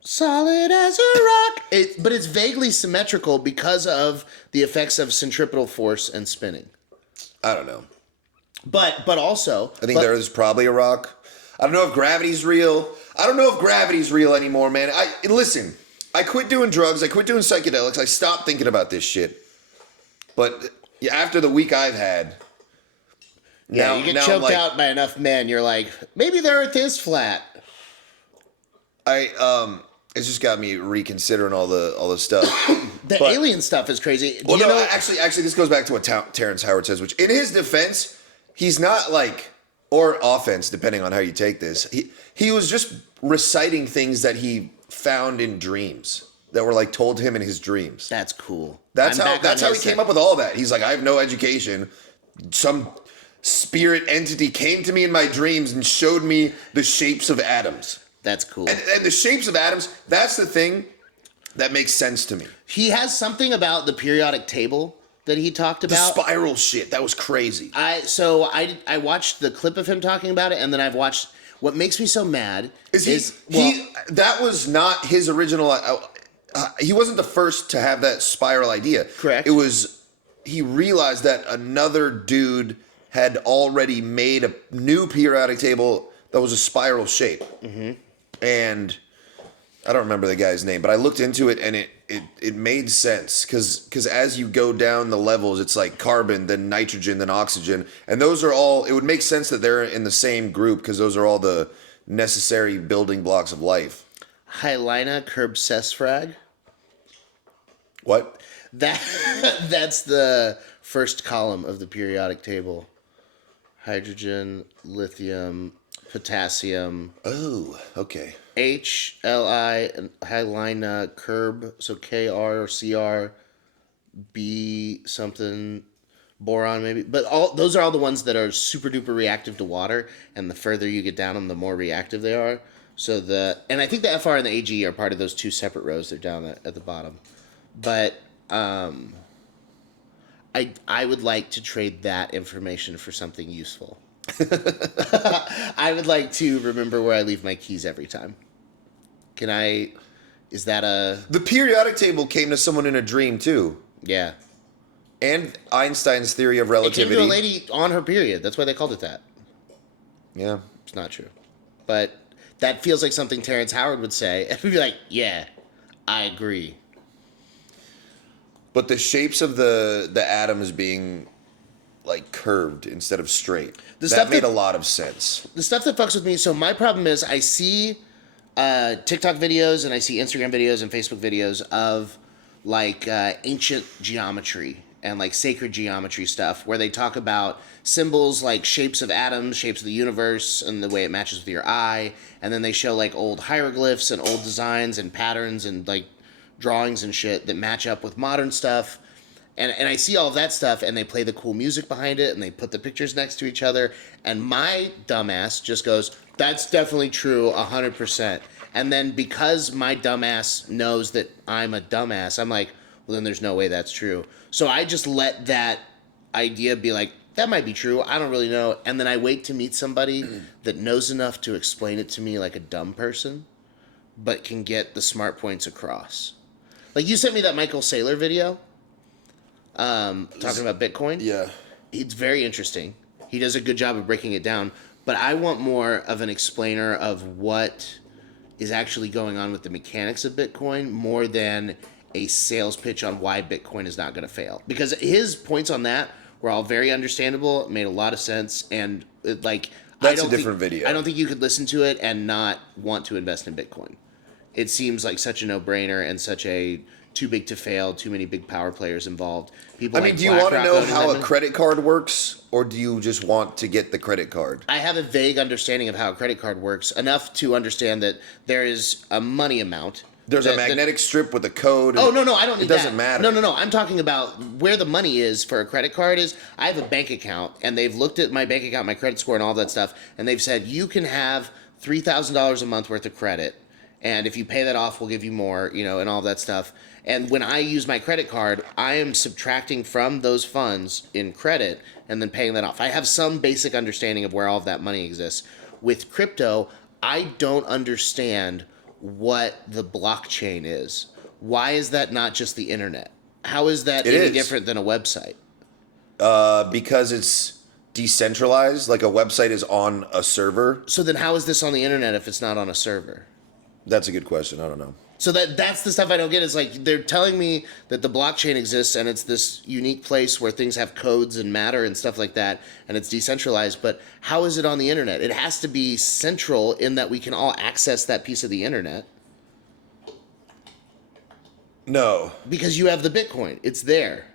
Solid as a rock. But it's vaguely symmetrical because of the effects of centripetal force and spinning. I don't know. But also, I think there is probably a rock. I don't know if gravity's real. I don't know if gravity's real anymore, man. Listen, I quit doing drugs. I quit doing psychedelics. I stopped thinking about this shit. But after the week I've had, yeah, you get choked out by enough men. You're like, maybe the Earth is flat. It's just got me reconsidering all the stuff. The alien stuff is crazy. Well, no, actually, this goes back to what Terrence Howard says, which in his defense, he's not like, or offense, depending on how you take this. He was just reciting things that he found in dreams that were like told to him in his dreams. That's cool. That's how he came up with all that. He's like, I have no education. Some spirit entity came to me in my dreams and showed me the shapes of atoms. That's cool. And the shapes of atoms, that's the thing that makes sense to me. He has something about the periodic table that he talked about. The spiral shit, that was crazy. I watched the clip of him talking about it, and then I've watched. What makes me so mad that was not his original. He wasn't the first to have that spiral idea. Correct. It was, he realized that another dude had already made a new periodic table that was a spiral shape. Mm-hmm. And I don't remember the guy's name, but I looked into it and it made sense because as you go down the levels, it's like carbon, then nitrogen, then oxygen. And those are all, it would make sense that they're in the same group because those are all the necessary building blocks of life. Hylina Kerbsesfrag. What? That's the first column of the periodic table. Hydrogen, lithium, potassium. Oh, okay. HLI and Hylina Kerb, so KR or CR, B something, boron maybe. But those are all the ones that are super duper reactive to water, and the further you get down them, the more reactive they are. So and I think the FR and the AG are part of those two separate rows. They're down at the bottom. But I would like to trade that information for something useful. I would like to remember where I leave my keys every time. Is that The periodic table came to someone in a dream too. Yeah. And Einstein's theory of relativity. It came to a lady on her period. That's why they called it that. Yeah. It's not true. But that feels like something Terrence Howard would say. And we'd be like, yeah, I agree. But the shapes of the atoms being like curved instead of straight. That made a lot of sense. The stuff that fucks with me, so my problem is I see TikTok videos and I see Instagram videos and Facebook videos of like ancient geometry and like sacred geometry stuff where they talk about symbols like shapes of atoms, shapes of the universe, and the way it matches with your eye. And then they show like old hieroglyphs and old designs and patterns and like drawings and shit that match up with modern stuff. And I see all of that stuff, and they play the cool music behind it, and they put the pictures next to each other, and my dumbass just goes, that's definitely true, 100%. And then because my dumbass knows that I'm a dumbass, I'm like, well, then there's no way that's true. So I just let that idea be like, that might be true, I don't really know. And then I wait to meet somebody that knows enough to explain it to me like a dumb person, but can get the smart points across. Like you sent me that Michael Saylor video, talking about Bitcoin. Yeah. It's very interesting. He does a good job of breaking it down. But I want more of an explainer of what is actually going on with the mechanics of Bitcoin more than a sales pitch on why Bitcoin is not going to fail. Because his points on that were all very understandable, made a lot of sense, and That's a different video. I don't think you could listen to it and not want to invest in Bitcoin. It seems like such a no-brainer and such a too big to fail, too many big power players involved. People I mean, do you want to know how a credit card works, or do you just want to get the credit card? I have a vague understanding of how a credit card works, enough to understand that there is a money amount. There's a magnetic strip with a code. Oh, no, I don't need that. It doesn't matter. No. I'm talking about where the money is for a credit card is. I have a bank account, and they've looked at my bank account, my credit score, and all that stuff, and they've said, you can have $3,000 a month worth of credit, and if you pay that off, we'll give you more, and all that stuff. And when I use my credit card, I am subtracting from those funds in credit and then paying that off. I have some basic understanding of where all of that money exists. With crypto, I don't understand what the blockchain is. Why is that not just the internet? How is that any different than a website? Because it's decentralized, like a website is on a server. So then how is this on the internet if it's not on a server? That's a good question. I don't know. So that's the stuff I don't get. It's like they're telling me that the blockchain exists and it's this unique place where things have codes and matter and stuff like that, and it's decentralized. But how is it on the internet? It has to be central in that we can all access that piece of the internet. No. Because you have the Bitcoin. It's there.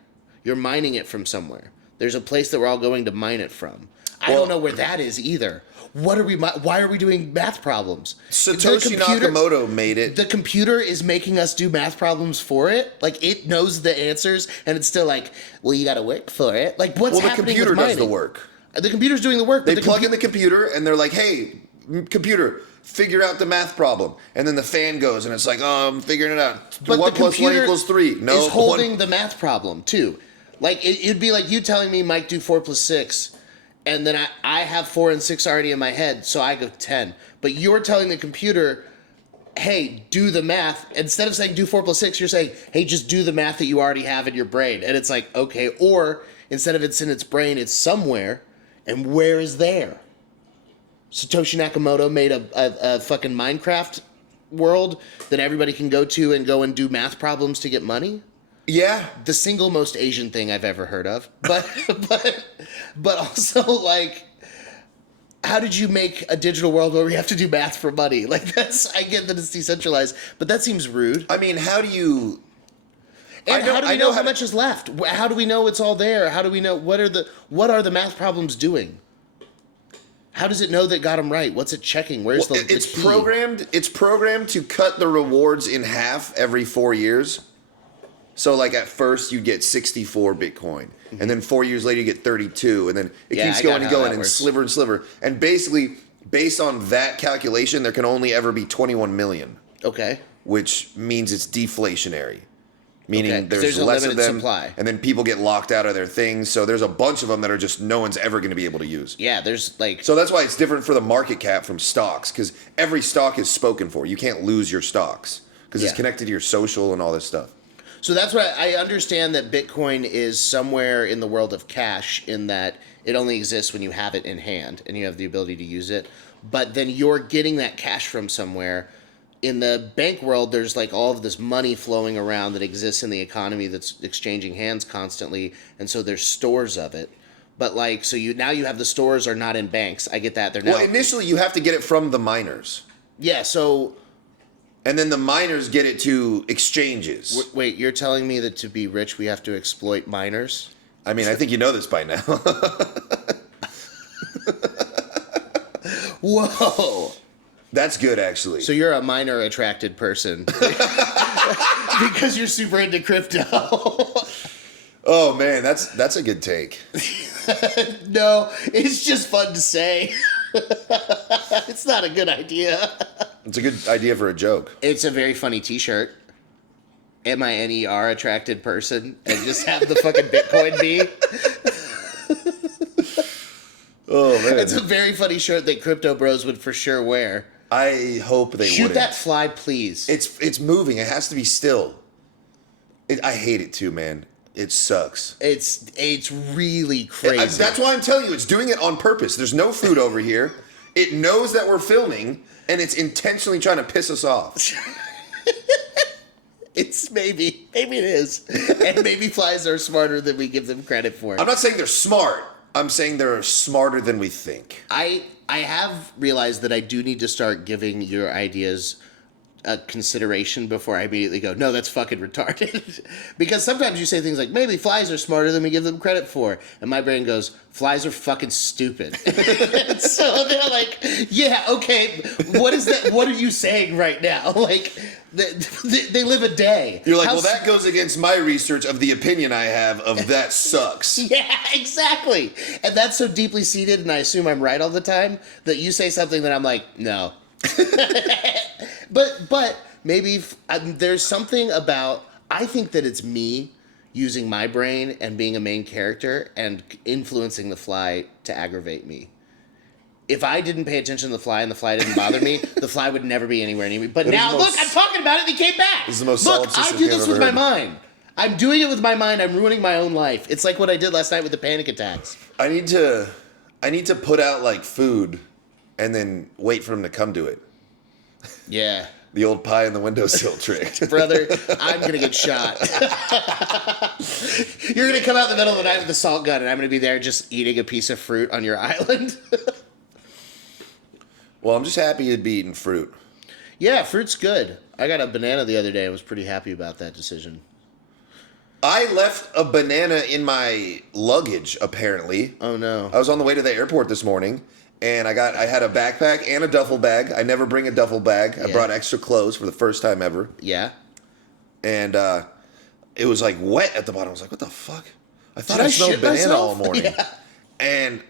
You're mining it from somewhere. There's a place that we're all going to mine it from. I don't know where that is either. Why are we doing math problems? Satoshi Nakamoto made it. The computer is making us do math problems for it. Like, it knows the answers, and it's still like, well, you got to work for it. Like, what's happening the computer with does mining? the work. The computer's doing the work. They plug in the computer, and they're like, hey, computer, figure out the math problem. And then the fan goes, and it's like, oh, I'm figuring it out. But 1 the plus 1 computer equals 3. No, is holding the math problem, too. Like, it'd be like you telling me, Mike, do 4 plus 6. And then I have 4 and 6 already in my head, so I go 10. But you're telling the computer, hey, do the math. Instead of saying do 4 plus 6, you're saying, hey, just do the math that you already have in your brain. And it's like, okay. Or instead of it's in its brain, it's somewhere. And where is there? Satoshi Nakamoto made a fucking Minecraft world that everybody can go to and go and do math problems to get money. Yeah. The single most Asian thing I've ever heard of. But also, like, how did you make a digital world where we have to do math for money? Like, I get that it's decentralized, but that seems rude. I mean, how do you... And how do we know how much is left? How do we know it's all there? How do we know what are the math problems doing? How does it know that got them right? What's it checking? Where's the key? Programmed? It's programmed to cut the rewards in half every 4 years. So, like, at first, you get 64 Bitcoin. Mm-hmm. And then 4 years later, you get 32. And then it keeps going and going, and sliver and sliver. And basically, based on that calculation, there can only ever be 21 million. Okay. Which means it's deflationary. Meaning there's a less of them. Supply. And then people get locked out of their things. So there's a bunch of them that are just no one's ever going to be able to use. Yeah, there's like... So that's why it's different for the market cap from stocks. Because every stock is spoken for. You can't lose your stocks. Because it's connected to your social and all this stuff. So that's why I understand that Bitcoin is somewhere in the world of cash, in that it only exists when you have it in hand and you have the ability to use it. But then you're getting that cash from somewhere. In the bank world, there's like all of this money flowing around that exists in the economy that's exchanging hands constantly. And so there's stores of it. But like, so now you have the stores are not in banks. I get that. They're now... Well, initially you have to get it from the miners. Yeah, so... And then the miners get it to exchanges. Wait, you're telling me that to be rich, we have to exploit miners? I mean, I think you know this by now. Whoa. That's good, actually. So you're a miner-attracted person. Because you're super into crypto. Oh, man, that's a good take. No, it's just fun to say. It's not a good idea. It's a good idea for a joke. It's a very funny t-shirt. MINER attracted person. And just have the fucking Bitcoin be. Oh, man. It's a very funny shirt that crypto bros would for sure wear. I hope they Shoot wouldn't. that fly, please. It's moving. It has to be still. I hate it too, man. It sucks. It's really crazy. That's why I'm telling you, it's doing it on purpose. There's no food over here. It knows that we're filming, and it's intentionally trying to piss us off. It's maybe it is. And maybe flies are smarter than we give them credit for. I'm not saying they're smart. I'm saying they're smarter than we think. I have realized that I do need to start giving your ideas a consideration before I immediately go, no, that's fucking retarded. Because sometimes you say things like, maybe flies are smarter than we give them credit for. And my brain goes, flies are fucking stupid. So they're like, yeah, okay, what is that? What are you saying right now? Like, they live a day. You're like, well, that goes against my research of the opinion I have of that sucks. Yeah, exactly. And that's so deeply seated, and I assume I'm right all the time, that you say something that I'm like, no. But maybe there's something about, I think that it's me using my brain and being a main character and influencing the fly to aggravate me. If I didn't pay attention to the fly and the fly didn't bother me, the fly would never be anywhere near me. But now, look, I'm talking about it and he came back. This is the most look, solid I do this with my mind. I'm doing it with my mind. I'm ruining my own life. It's like what I did last night with the panic attacks. I need to put out like food and then wait for him to come to it. Yeah. The old pie in the windowsill trick. Brother, I'm going to get shot. You're going to come out in the middle of the night with a salt gun, and I'm going to be there just eating a piece of fruit on your island. Well, I'm just happy you'd be eating fruit. Yeah, fruit's good. I got a banana the other day and was pretty happy about that decision. I left a banana in my luggage, apparently. Oh, no. I was on the way to the airport this morning. And I had a backpack and a duffel bag. I never bring a duffel bag. I brought extra clothes for the first time ever. Yeah. And it was like wet at the bottom. I was like, what the fuck? I thought I smelled banana all morning. Yeah. And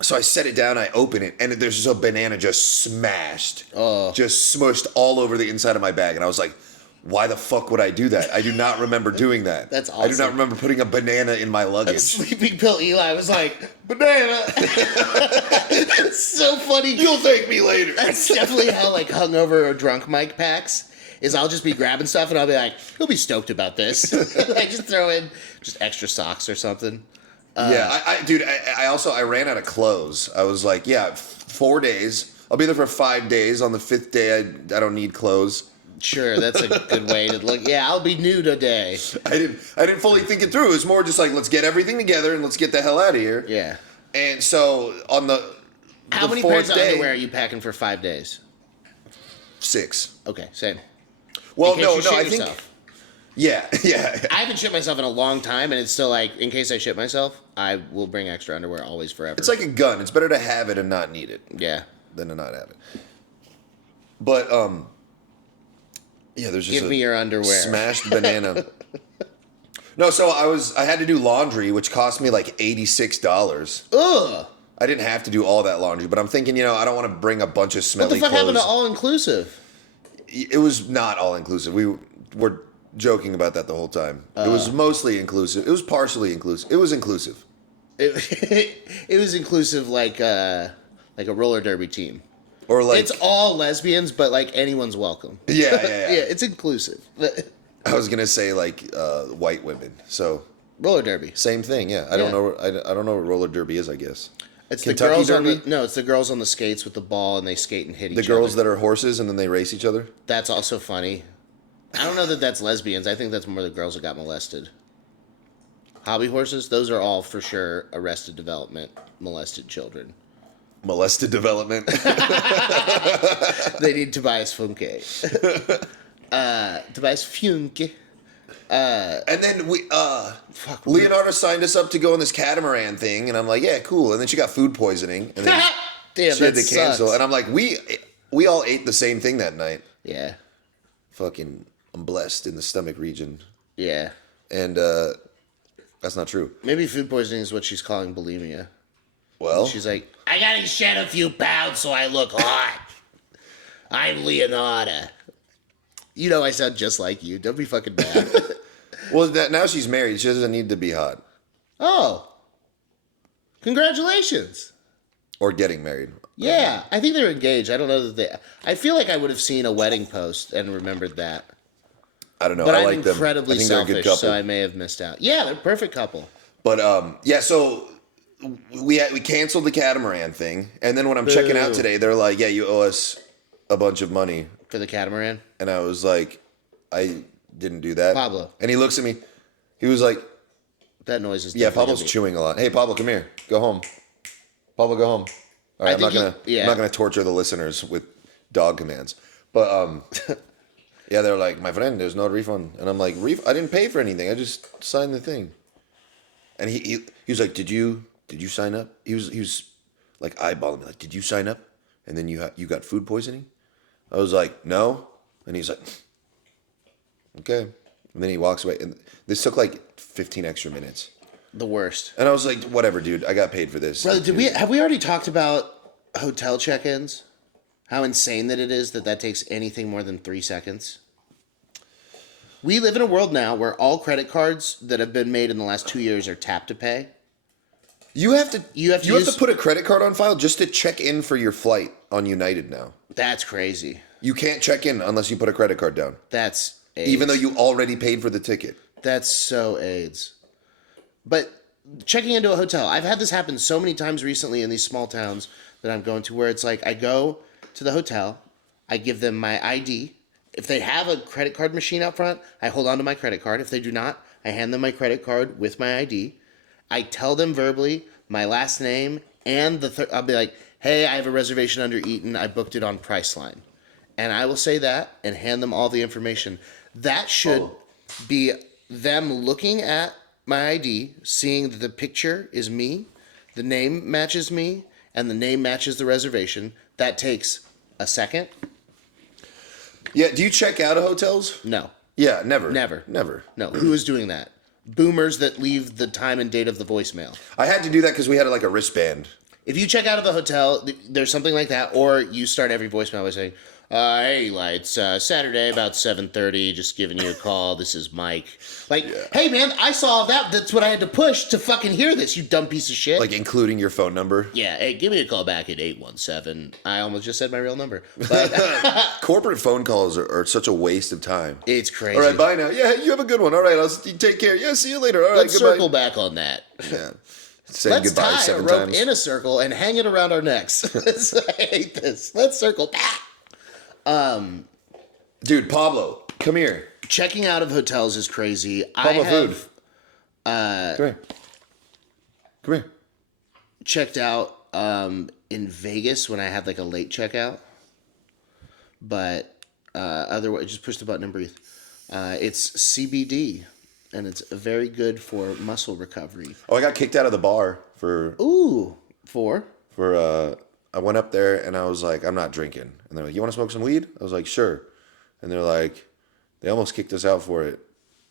so I set it down, I open it, and there's just a banana just smashed. Oh. Just smushed all over the inside of my bag. And I was like, why the fuck would I do that? I do not remember doing that. That's awesome. I do not remember putting a banana in my luggage. Sleeping Pill Eli was like, banana. That's so funny. You'll thank me later. That's definitely how like hungover or drunk Mike packs. Is I'll just be grabbing stuff and I'll be like, he'll be stoked about this. I just throw in just extra socks or something. Dude, I ran out of clothes. I was like, 4 days. I'll be there for 5 days. On the 5th day, I don't need clothes. Sure, that's a good way to look. Yeah, I'll be new today. I didn't fully think it through. It was more just like, let's get everything together and let's get the hell out of here. Yeah. And so on how many pairs of underwear are you packing for 5 days? 6. Okay, same. Well, no, I think. Yeah. I haven't shit myself in a long time, and it's still like, in case I shit myself, I will bring extra underwear always forever. It's like a gun. It's better to have it and not need it. Yeah. Than to not have it. But yeah, there's just give me your underwear. Smashed banana. No, so I had to do laundry, which cost me like $86. Ugh. I didn't have to do all that laundry, but I'm thinking, I don't want to bring a bunch of smelly clothes. What the fuck happened to all inclusive? It was not all inclusive. We were joking about that the whole time. It was mostly inclusive. It was partially inclusive. It was inclusive. It was inclusive like a roller derby team. Or like it's all lesbians, but like anyone's welcome. Yeah. Yeah, it's inclusive. I was gonna say like white women. So roller derby, same thing. Yeah, I don't know. I don't know what roller derby is. I guess it's Kentucky the girls derby? it's the girls on the skates with the ball and they skate and hit each other. The girls that are horses and then they race each other. That's also funny. I don't know that that's lesbians. I think that's more the girls that got molested. Hobby horses, those are all for sure Arrested Development molested children. Molested Development. They need Tobias Funke. Tobias Funke. And then Leonardo signed us up to go on this catamaran thing, and I'm like, yeah, cool. And then she got food poisoning, and then damn, she had to cancel. Sucks. And I'm like, we all ate the same thing that night. Yeah. Fucking, I'm blessed in the stomach region. Yeah. And that's not true. Maybe food poisoning is what she's calling bulimia. Well, she's like, I gotta shed a few pounds so I look hot. I'm Leonardo. I sound just like you. Don't be fucking mad. Well, now she's married. She doesn't need to be hot. Oh. Congratulations. Or getting married. Yeah, I think they're engaged. I don't know that I feel like I would have seen a wedding post and remembered that. I don't know. But I I'm like them. I incredibly think they're a good selfish, couple. so I may have missed out. Yeah, they're a perfect couple. But yeah. So we canceled the catamaran thing, and then when I'm checking out Boo. today, they're like, "Yeah, you owe us a bunch of money." For the catamaran? And I was like, "I didn't do that." Pablo. And he looks at me. He was like, That noise is "Yeah, definitely Pablo's gonna be- chewing a lot. Hey, Pablo, come here. Go home. Pablo, go home." All right, I'm not gonna torture the listeners with dog commands. But yeah, they're like, "My friend, there's no refund," and I'm like, "I didn't pay for anything. I just signed the thing." And he was like, "Did you sign up?" He was like eyeballing me, like, "Did you sign up? And then you got food poisoning?" I was like, "No," and he's like, "Okay," and then he walks away. And this took like 15 extra minutes. The worst. And I was like, "Whatever, dude. I got paid for this." Brother, have we already talked about hotel check-ins? How insane that it is that takes anything more than 3 seconds? We live in a world now where all credit cards that have been made in the last 2 years are tap to pay. You have to put a credit card on file just to check in for your flight on United now. That's crazy. You can't check in unless you put a credit card down. That's AIDS. Even though you already paid for the ticket. That's so AIDS. But checking into a hotel, I've had this happen so many times recently in these small towns that I'm going to, where it's like I go to the hotel, I give them my ID. If they have a credit card machine out front, I hold on to my credit card. If they do not, I hand them my credit card with my ID. I tell them verbally my last name and I'll be like, "Hey, I have a reservation under Eaton. I booked it on Priceline." And I will say that and hand them all the information. That should be them looking at my ID, seeing that the picture is me, the name matches me, and the name matches the reservation. That takes a second. Yeah, do you check out of hotels? No. Yeah, never. Never. Never. No. Who is doing that? Boomers that leave the time and date of the voicemail. I had to do that because we had like a wristband. If you check out of a hotel, there's something like that, or you start every voicemail by saying, "Hey, it's Saturday about 7:30. Just giving you a call. This is Mike." Like, Hey, man, I saw that. That's what I had to push to fucking hear this. You dumb piece of shit. Like including your phone number. Yeah. Hey, give me a call back at 817. I almost just said my real number, but Corporate phone calls are such a waste of time. It's crazy. All right, bye now. Yeah, you have a good one. All right, you take care. Yeah, see you later. All right, Let's goodbye. circle back on that. Yeah. Saying Let's goodbye tie a 7 rope times. in a circle and hang it around our necks. I hate this. Let's circle back. Dude, Pablo, come here. Checking out of hotels is crazy. Pablo, I have food. Come here. Come here. checked out in Vegas when I had like a late checkout, but otherwise, just push the button and breathe. It's CBD, and it's very good for muscle recovery. Oh, I got kicked out of the bar for I went up there and I was like, "I'm not drinking." And they're like, "You want to smoke some weed?" I was like, "Sure." And they're like, they almost kicked us out for it.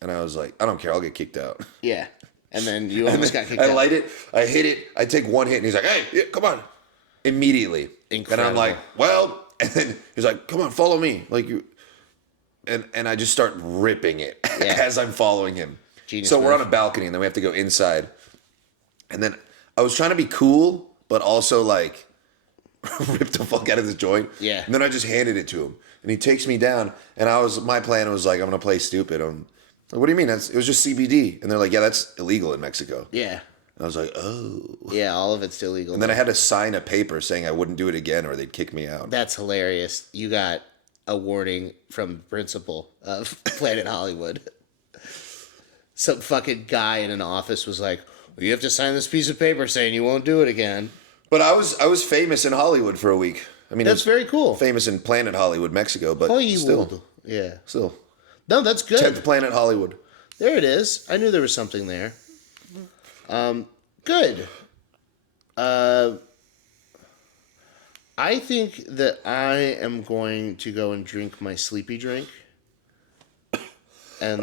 And I was like, "I don't care. I'll get kicked out." Yeah. And then you almost got kicked I out. light it. I hit it. I take one hit and he's like, "Hey, yeah, come on." Immediately. Incredible. And I'm like, "Well," and then he's like, "Come on, follow me." Like you. And I just start ripping it as I'm following him. Genius so we're move. on a balcony and then we have to go inside. And then I was trying to be cool, but also like rip the fuck out of this joint. Yeah. And then I just handed it to him. And he takes me down. And my plan was like, I'm going to play stupid. I'm like, "What do you mean? It was just CBD. And they're like, "Yeah, that's illegal in Mexico." Yeah. And I was like, "Oh." Yeah, all of it's still legal. And then I had to sign a paper saying I wouldn't do it again or they'd kick me out. That's hilarious. You got a warning from the principal of Planet Hollywood. Some fucking guy in an office was like, "Well, you have to sign this piece of paper saying you won't do it again." But I was famous in Hollywood for a week. I mean, That's very cool. Famous in Planet Hollywood, Mexico, but Hollywood. Yeah. Still. No, that's good. 10th Planet Hollywood. There it is. I knew there was something there. Good. I think that I am going to go and drink my sleepy drink. And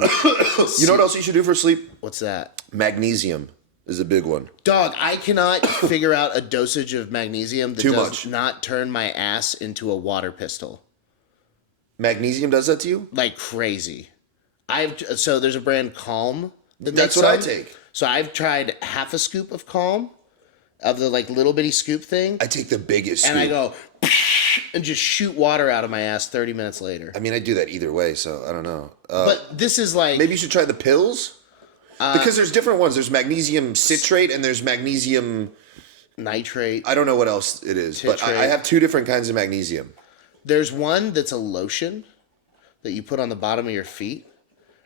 You know what else you should do for sleep? what's that? Magnesium is a big one. Dog, I cannot figure out a dosage of magnesium that Too does much. not turn my ass into a water pistol. Magnesium does that to you? Like crazy. So there's a brand Calm. That's what I take. So I've tried half a scoop of Calm, of the like little bitty scoop thing. I take the biggest and I scoop. go, and just shoot water out of my ass 30 minutes later. I mean, I do that either way, so I don't know. But this is like... Maybe you should try the pills? Because there's different ones. There's magnesium citrate and there's magnesium... nitrate. I don't know what else it is, but I have 2 different kinds of magnesium. There's one that's a lotion that you put on the bottom of your feet.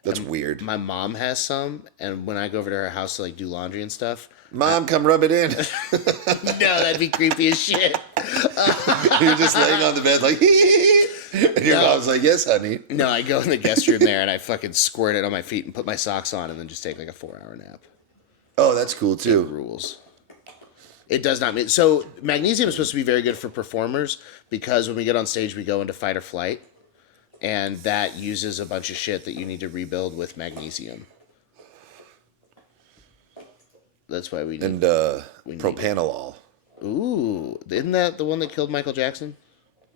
That's weird. My mom has some, and when I go over to her house to like do laundry and stuff... Mom, come rub it in. No, that'd be creepy as shit. You're just laying on the bed like, and your mom's like, yes, honey. No, I go in the guest room there and I fucking squirt it on my feet and put my socks on and then just take like a 4-hour nap. Oh, that's cool too. It rules. It does not mean... So magnesium is supposed to be very good for performers because when we get on stage, we go into fight or flight. And that uses a bunch of shit that you need to rebuild with magnesium. That's why we need... And propanolol. Ooh, isn't that the one that killed Michael Jackson?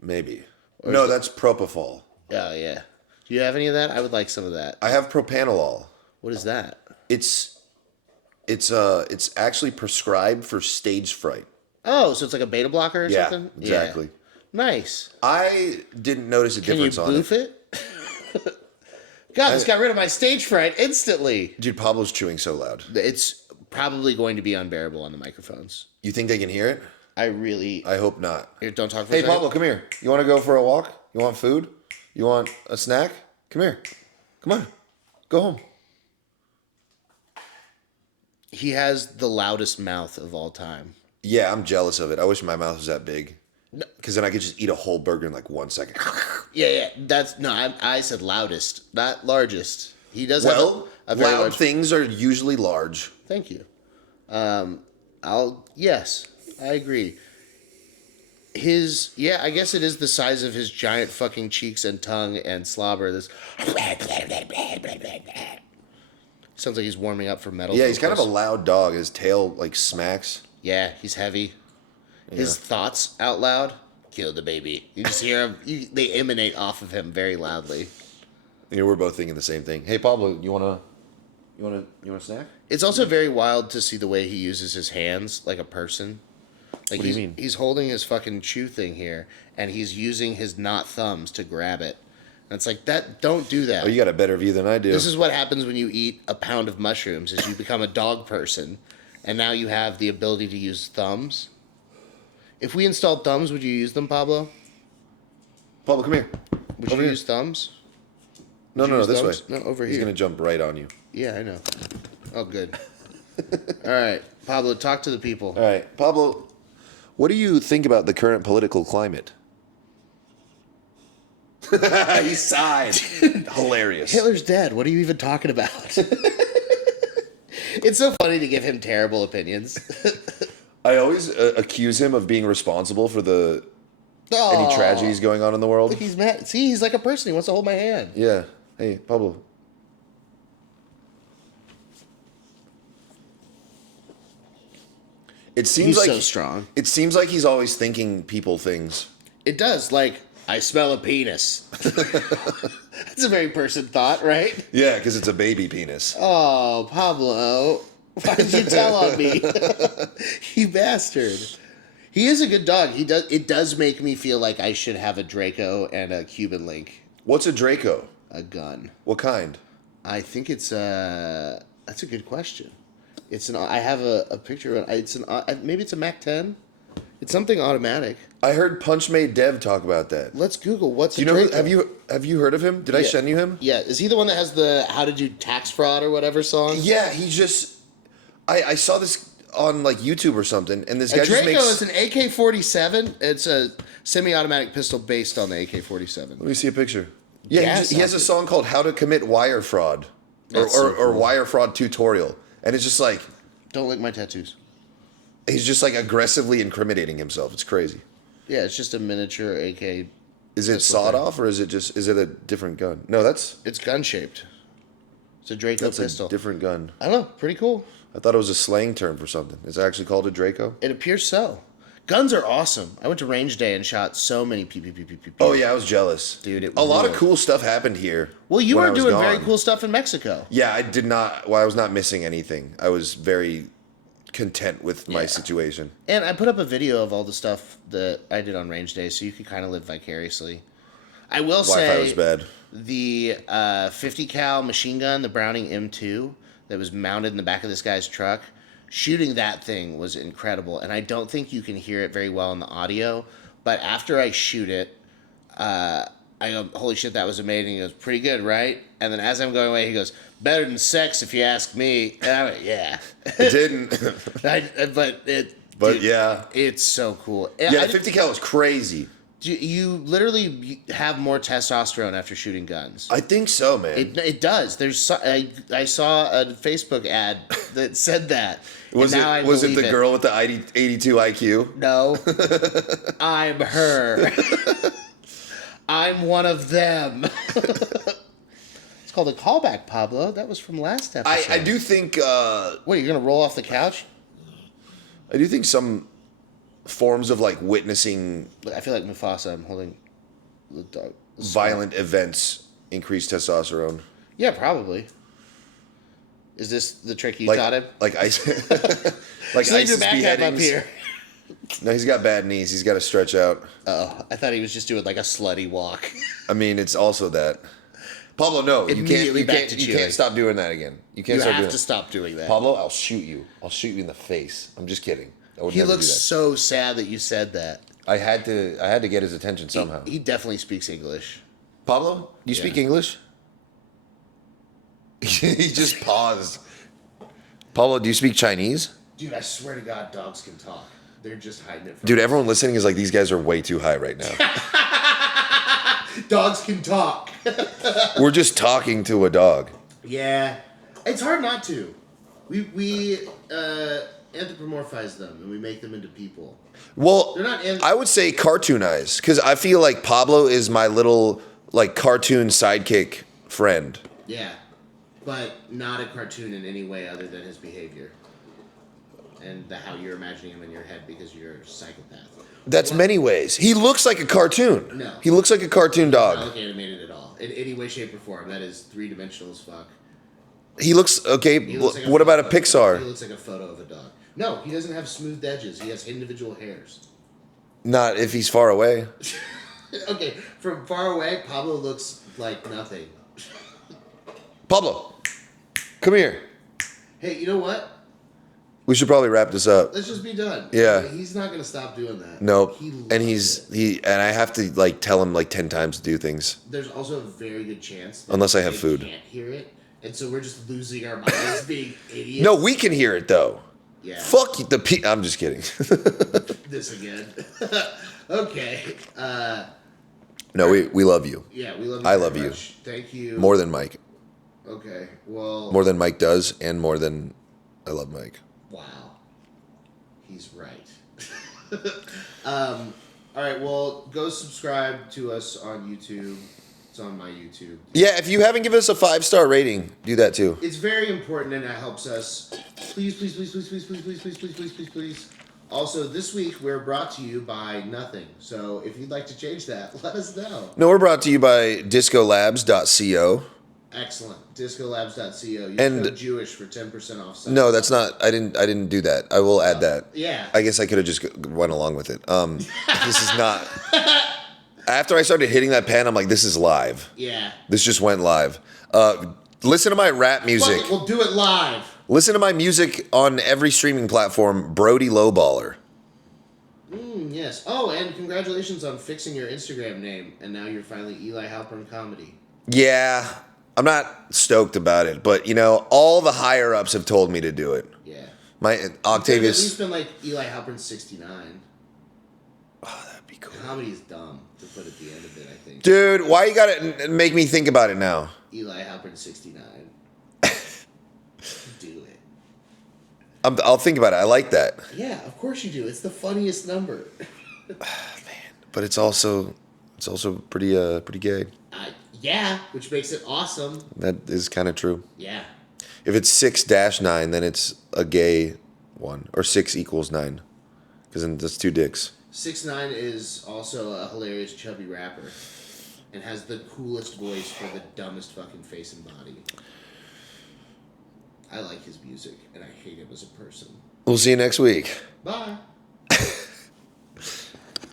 Maybe. No, that's propofol. Oh, yeah. Do you have any of that? I would like some of that. I have propanolol. What is that? It's actually prescribed for stage fright. Oh, so it's like a beta blocker or something? Exactly. Yeah. Nice. I didn't notice a difference on it. Can you boof it? God, this got rid of my stage fright instantly. Dude, Pablo's chewing so loud. It's probably going to be unbearable on the microphones. You think they can hear it? I hope not. Here, don't talk for Hey, a second. Pablo, come here. You want to go for a walk? You want food? You want a snack? Come here. Come on. Go home. He has the loudest mouth of all time. Yeah, I'm jealous of it. I wish my mouth was that big. Because then I could just eat a whole burger in like 1 second. Yeah. I said loudest, not largest. He does Well, have a very loud large... things are usually large. Thank you. Yes, I agree. I guess it is the size of his giant fucking cheeks and tongue and slobber. This sounds like he's warming up for metal. Yeah, he's kind of a loud dog. His tail like smacks. Yeah, he's heavy. His thoughts out loud. Kill the baby. You just hear him. They emanate off of him very loudly. Yeah, we're both thinking the same thing. Hey, Pablo, you want a snack? It's also very wild to see the way he uses his hands like a person. Like What do you mean? He's holding his fucking chew thing here, and he's using his not thumbs to grab it. And it's like, don't do that. Oh, you got a better view than I do. This is what happens when you eat a pound of mushrooms, is you become a dog person, and now you have the ability to use thumbs. If we installed thumbs, would you use them, Pablo? Pablo, come here. Would you use thumbs? No, use this thumbs? way. No, over He's here. going to jump right on you. Yeah, I know. Oh, good. All right, Pablo, talk to the people. All right. Pablo, what do you think about the current political climate? He sighed. Hilarious. Hitler's dead. What are you even talking about? It's so funny to give him terrible opinions. I always accuse him of being responsible for Oh, any tragedies going on in the world. Look, he's mad. See, he's like a person. He wants to hold my hand. Yeah. Hey, Pablo. It seems He's like so strong. It seems like he's always thinking people things. It does. Like, I smell a penis. That's a very person thought, right? Yeah, because it's a baby penis. Oh, Pablo. Why did you tell on me? You bastard. He is a good dog. It does make me feel like I should have a Draco and a Cuban link. What's a Draco? A gun. What kind? I think it's that's a good question. I have a picture of it. Maybe it's a Mac 10. It's something automatic. I heard Punch Made Dev talk about that. Let's Google what's. Do you know? Have you heard of him? Did I send you him? Yeah. Is he the one that has the "How to Do Tax Fraud" or whatever song? Yeah, he just. I saw this on like YouTube or something, and this guy A just Draco makes. is an AK-47. It's a semi-automatic pistol based on the AK-47. Let me see a picture. Yeah, he has a sounds song called "How to Commit Wire Fraud," or so or cool. Wire Fraud Tutorial, and it's just like Don't lick my tattoos. he's just like aggressively incriminating himself. It's crazy. Yeah, it's just a miniature AK. Is it Pistol sawed thing. off or is it a different gun? No, that's It's gun shaped. It's a Draco pistol. a different gun. I don't know. Pretty cool. I thought it was a slang term for something. It's actually called a Draco. It appears so. Guns are awesome. I went to range day and shot so many PPPPP. Oh yeah, I was jealous, Dude, it a lot of ruled. cool stuff happened here. Well, you when I were was doing very gone. cool stuff in Mexico. Yeah, I did not. Well, I was not missing anything. I was very content with my situation. And I put up a video of all the stuff that I did on range day, so you could kind of live vicariously. I will Wi-Fi say was bad. the 50 cal machine gun, the Browning M2, that was mounted in the back of this guy's truck, shooting that thing was incredible. And I don't think you can hear it very well in the audio, but after I shoot it, I go, holy shit, that was amazing. He goes, pretty good, right? And then as I'm going away, he goes, better than sex if you ask me. And I went, yeah. It didn't. But dude, yeah. It's so cool. Yeah, the 50 cal was crazy. You literally have more testosterone after shooting guns. I think so, man. It does. I saw a Facebook ad that said that. Was it the girl with the 82 IQ? No. I'm her. I'm one of them. It's called a callback, Pablo. That was from last episode. I do think... What, you're going to roll off the couch? I do think some forms of, like, witnessing... I feel like Mufasa. I'm holding the dog. Violent events increase testosterone. Yeah, probably. Is this the trick you taught him? Like ISIS, like Leave your ISIS back half up beheadings. here. No, he's got bad knees. He's got to stretch out. Oh, I thought he was just doing like a slutty walk. I mean, it's also that. Pablo, no, you can't stop doing that again. You can't You stop doing have to that. stop doing that. Pablo, I'll shoot you. I'll shoot you in the face. I'm just kidding. I would He never looks do that. so sad that you said that. I had to get his attention somehow. He definitely speaks English. Pablo, do you speak English? He just paused. Pablo, do you speak Chinese? Dude, I swear to God, dogs can talk. They're just hiding it from Dude, everyone listening is like, these guys are way too high right now. Dogs can talk. We're just talking to a dog. Yeah. It's hard not to. We anthropomorphize them and we make them into people. Well, They're not I would say cartoonize, because I feel like Pablo is my little, like, cartoon sidekick friend. Yeah. But not a cartoon in any way other than his behavior. And how you're imagining him in your head because you're a psychopath. That's many ways. He looks like a cartoon. No. He looks like a cartoon Not dog. look animated at all. In any way, shape, or form. That is three-dimensional as fuck. He looks, okay, He looks like what about a He Pixar? looks like a photo of a dog. No, he doesn't have smooth edges. He has individual hairs. Not if he's far away. Okay, from far away, Pablo looks like nothing. Pablo, come here. Hey, you know what? We should probably wrap this up. Let's just be done. Yeah. He's not going to stop doing that. Nope. He And loves it. and I have to, like, tell him like 10 times to do things. There's also a very good chance that Unless I have they food. can't hear it. And so we're just losing our minds being idiots. No, we can hear it though. Yeah. Fuck you, I'm just kidding. This again. Okay. No, we love you. Yeah, we love you. I very love you. much. Thank you. More than Mike. Okay. Well. More than Mike does, and more than I love Mike. Wow. He's right. All right. Well, go subscribe to us on YouTube. It's on my YouTube. Yeah, if you haven't given us a 5-star rating, do that too. It's very important and it helps us. Please, please, please, please, please, please, please, please, please, please, please, please. Also, this week we're brought to you by nothing. So if you'd like to change that, let us know. No, we're brought to you by discolabs.co. Excellent. Discolabs.co. Use And- code Jewish for 10% off. Site. No, that's not. I didn't do that. I will add that. Yeah. I guess I could have just went along with it. This is not. After I started hitting that pen, I'm like, this is live. Yeah. This just went live. Listen to my rap music. Fuck it, we'll do it live. Listen to my music on every streaming platform. Brody Lowballer. Yes. Oh, and congratulations on fixing your Instagram name. And now you're finally Eli Halpern Comedy. Yeah, I'm not stoked about it, but you know, all the higher ups have told me to do it. Yeah. My At Octavius. least been like Eli Halpern 69. Oh, that'd be cool. Comedy is dumb to put at the end of it, I think. Dude, why you gotta make me think about it now? Eli Halpern 69. Do it. I'll think about it. I like that. Yeah, of course you do. It's the funniest number. But it's also pretty gay. Yeah, which makes it awesome. That is kind of true. Yeah. If it's 6-9, then it's a gay one, or 6 equals 9, because then that's 2 dicks. 6ix9ine is also a hilarious chubby rapper and has the coolest voice for the dumbest fucking face and body. I like his music, and I hate him as a person. We'll see you next week. Bye.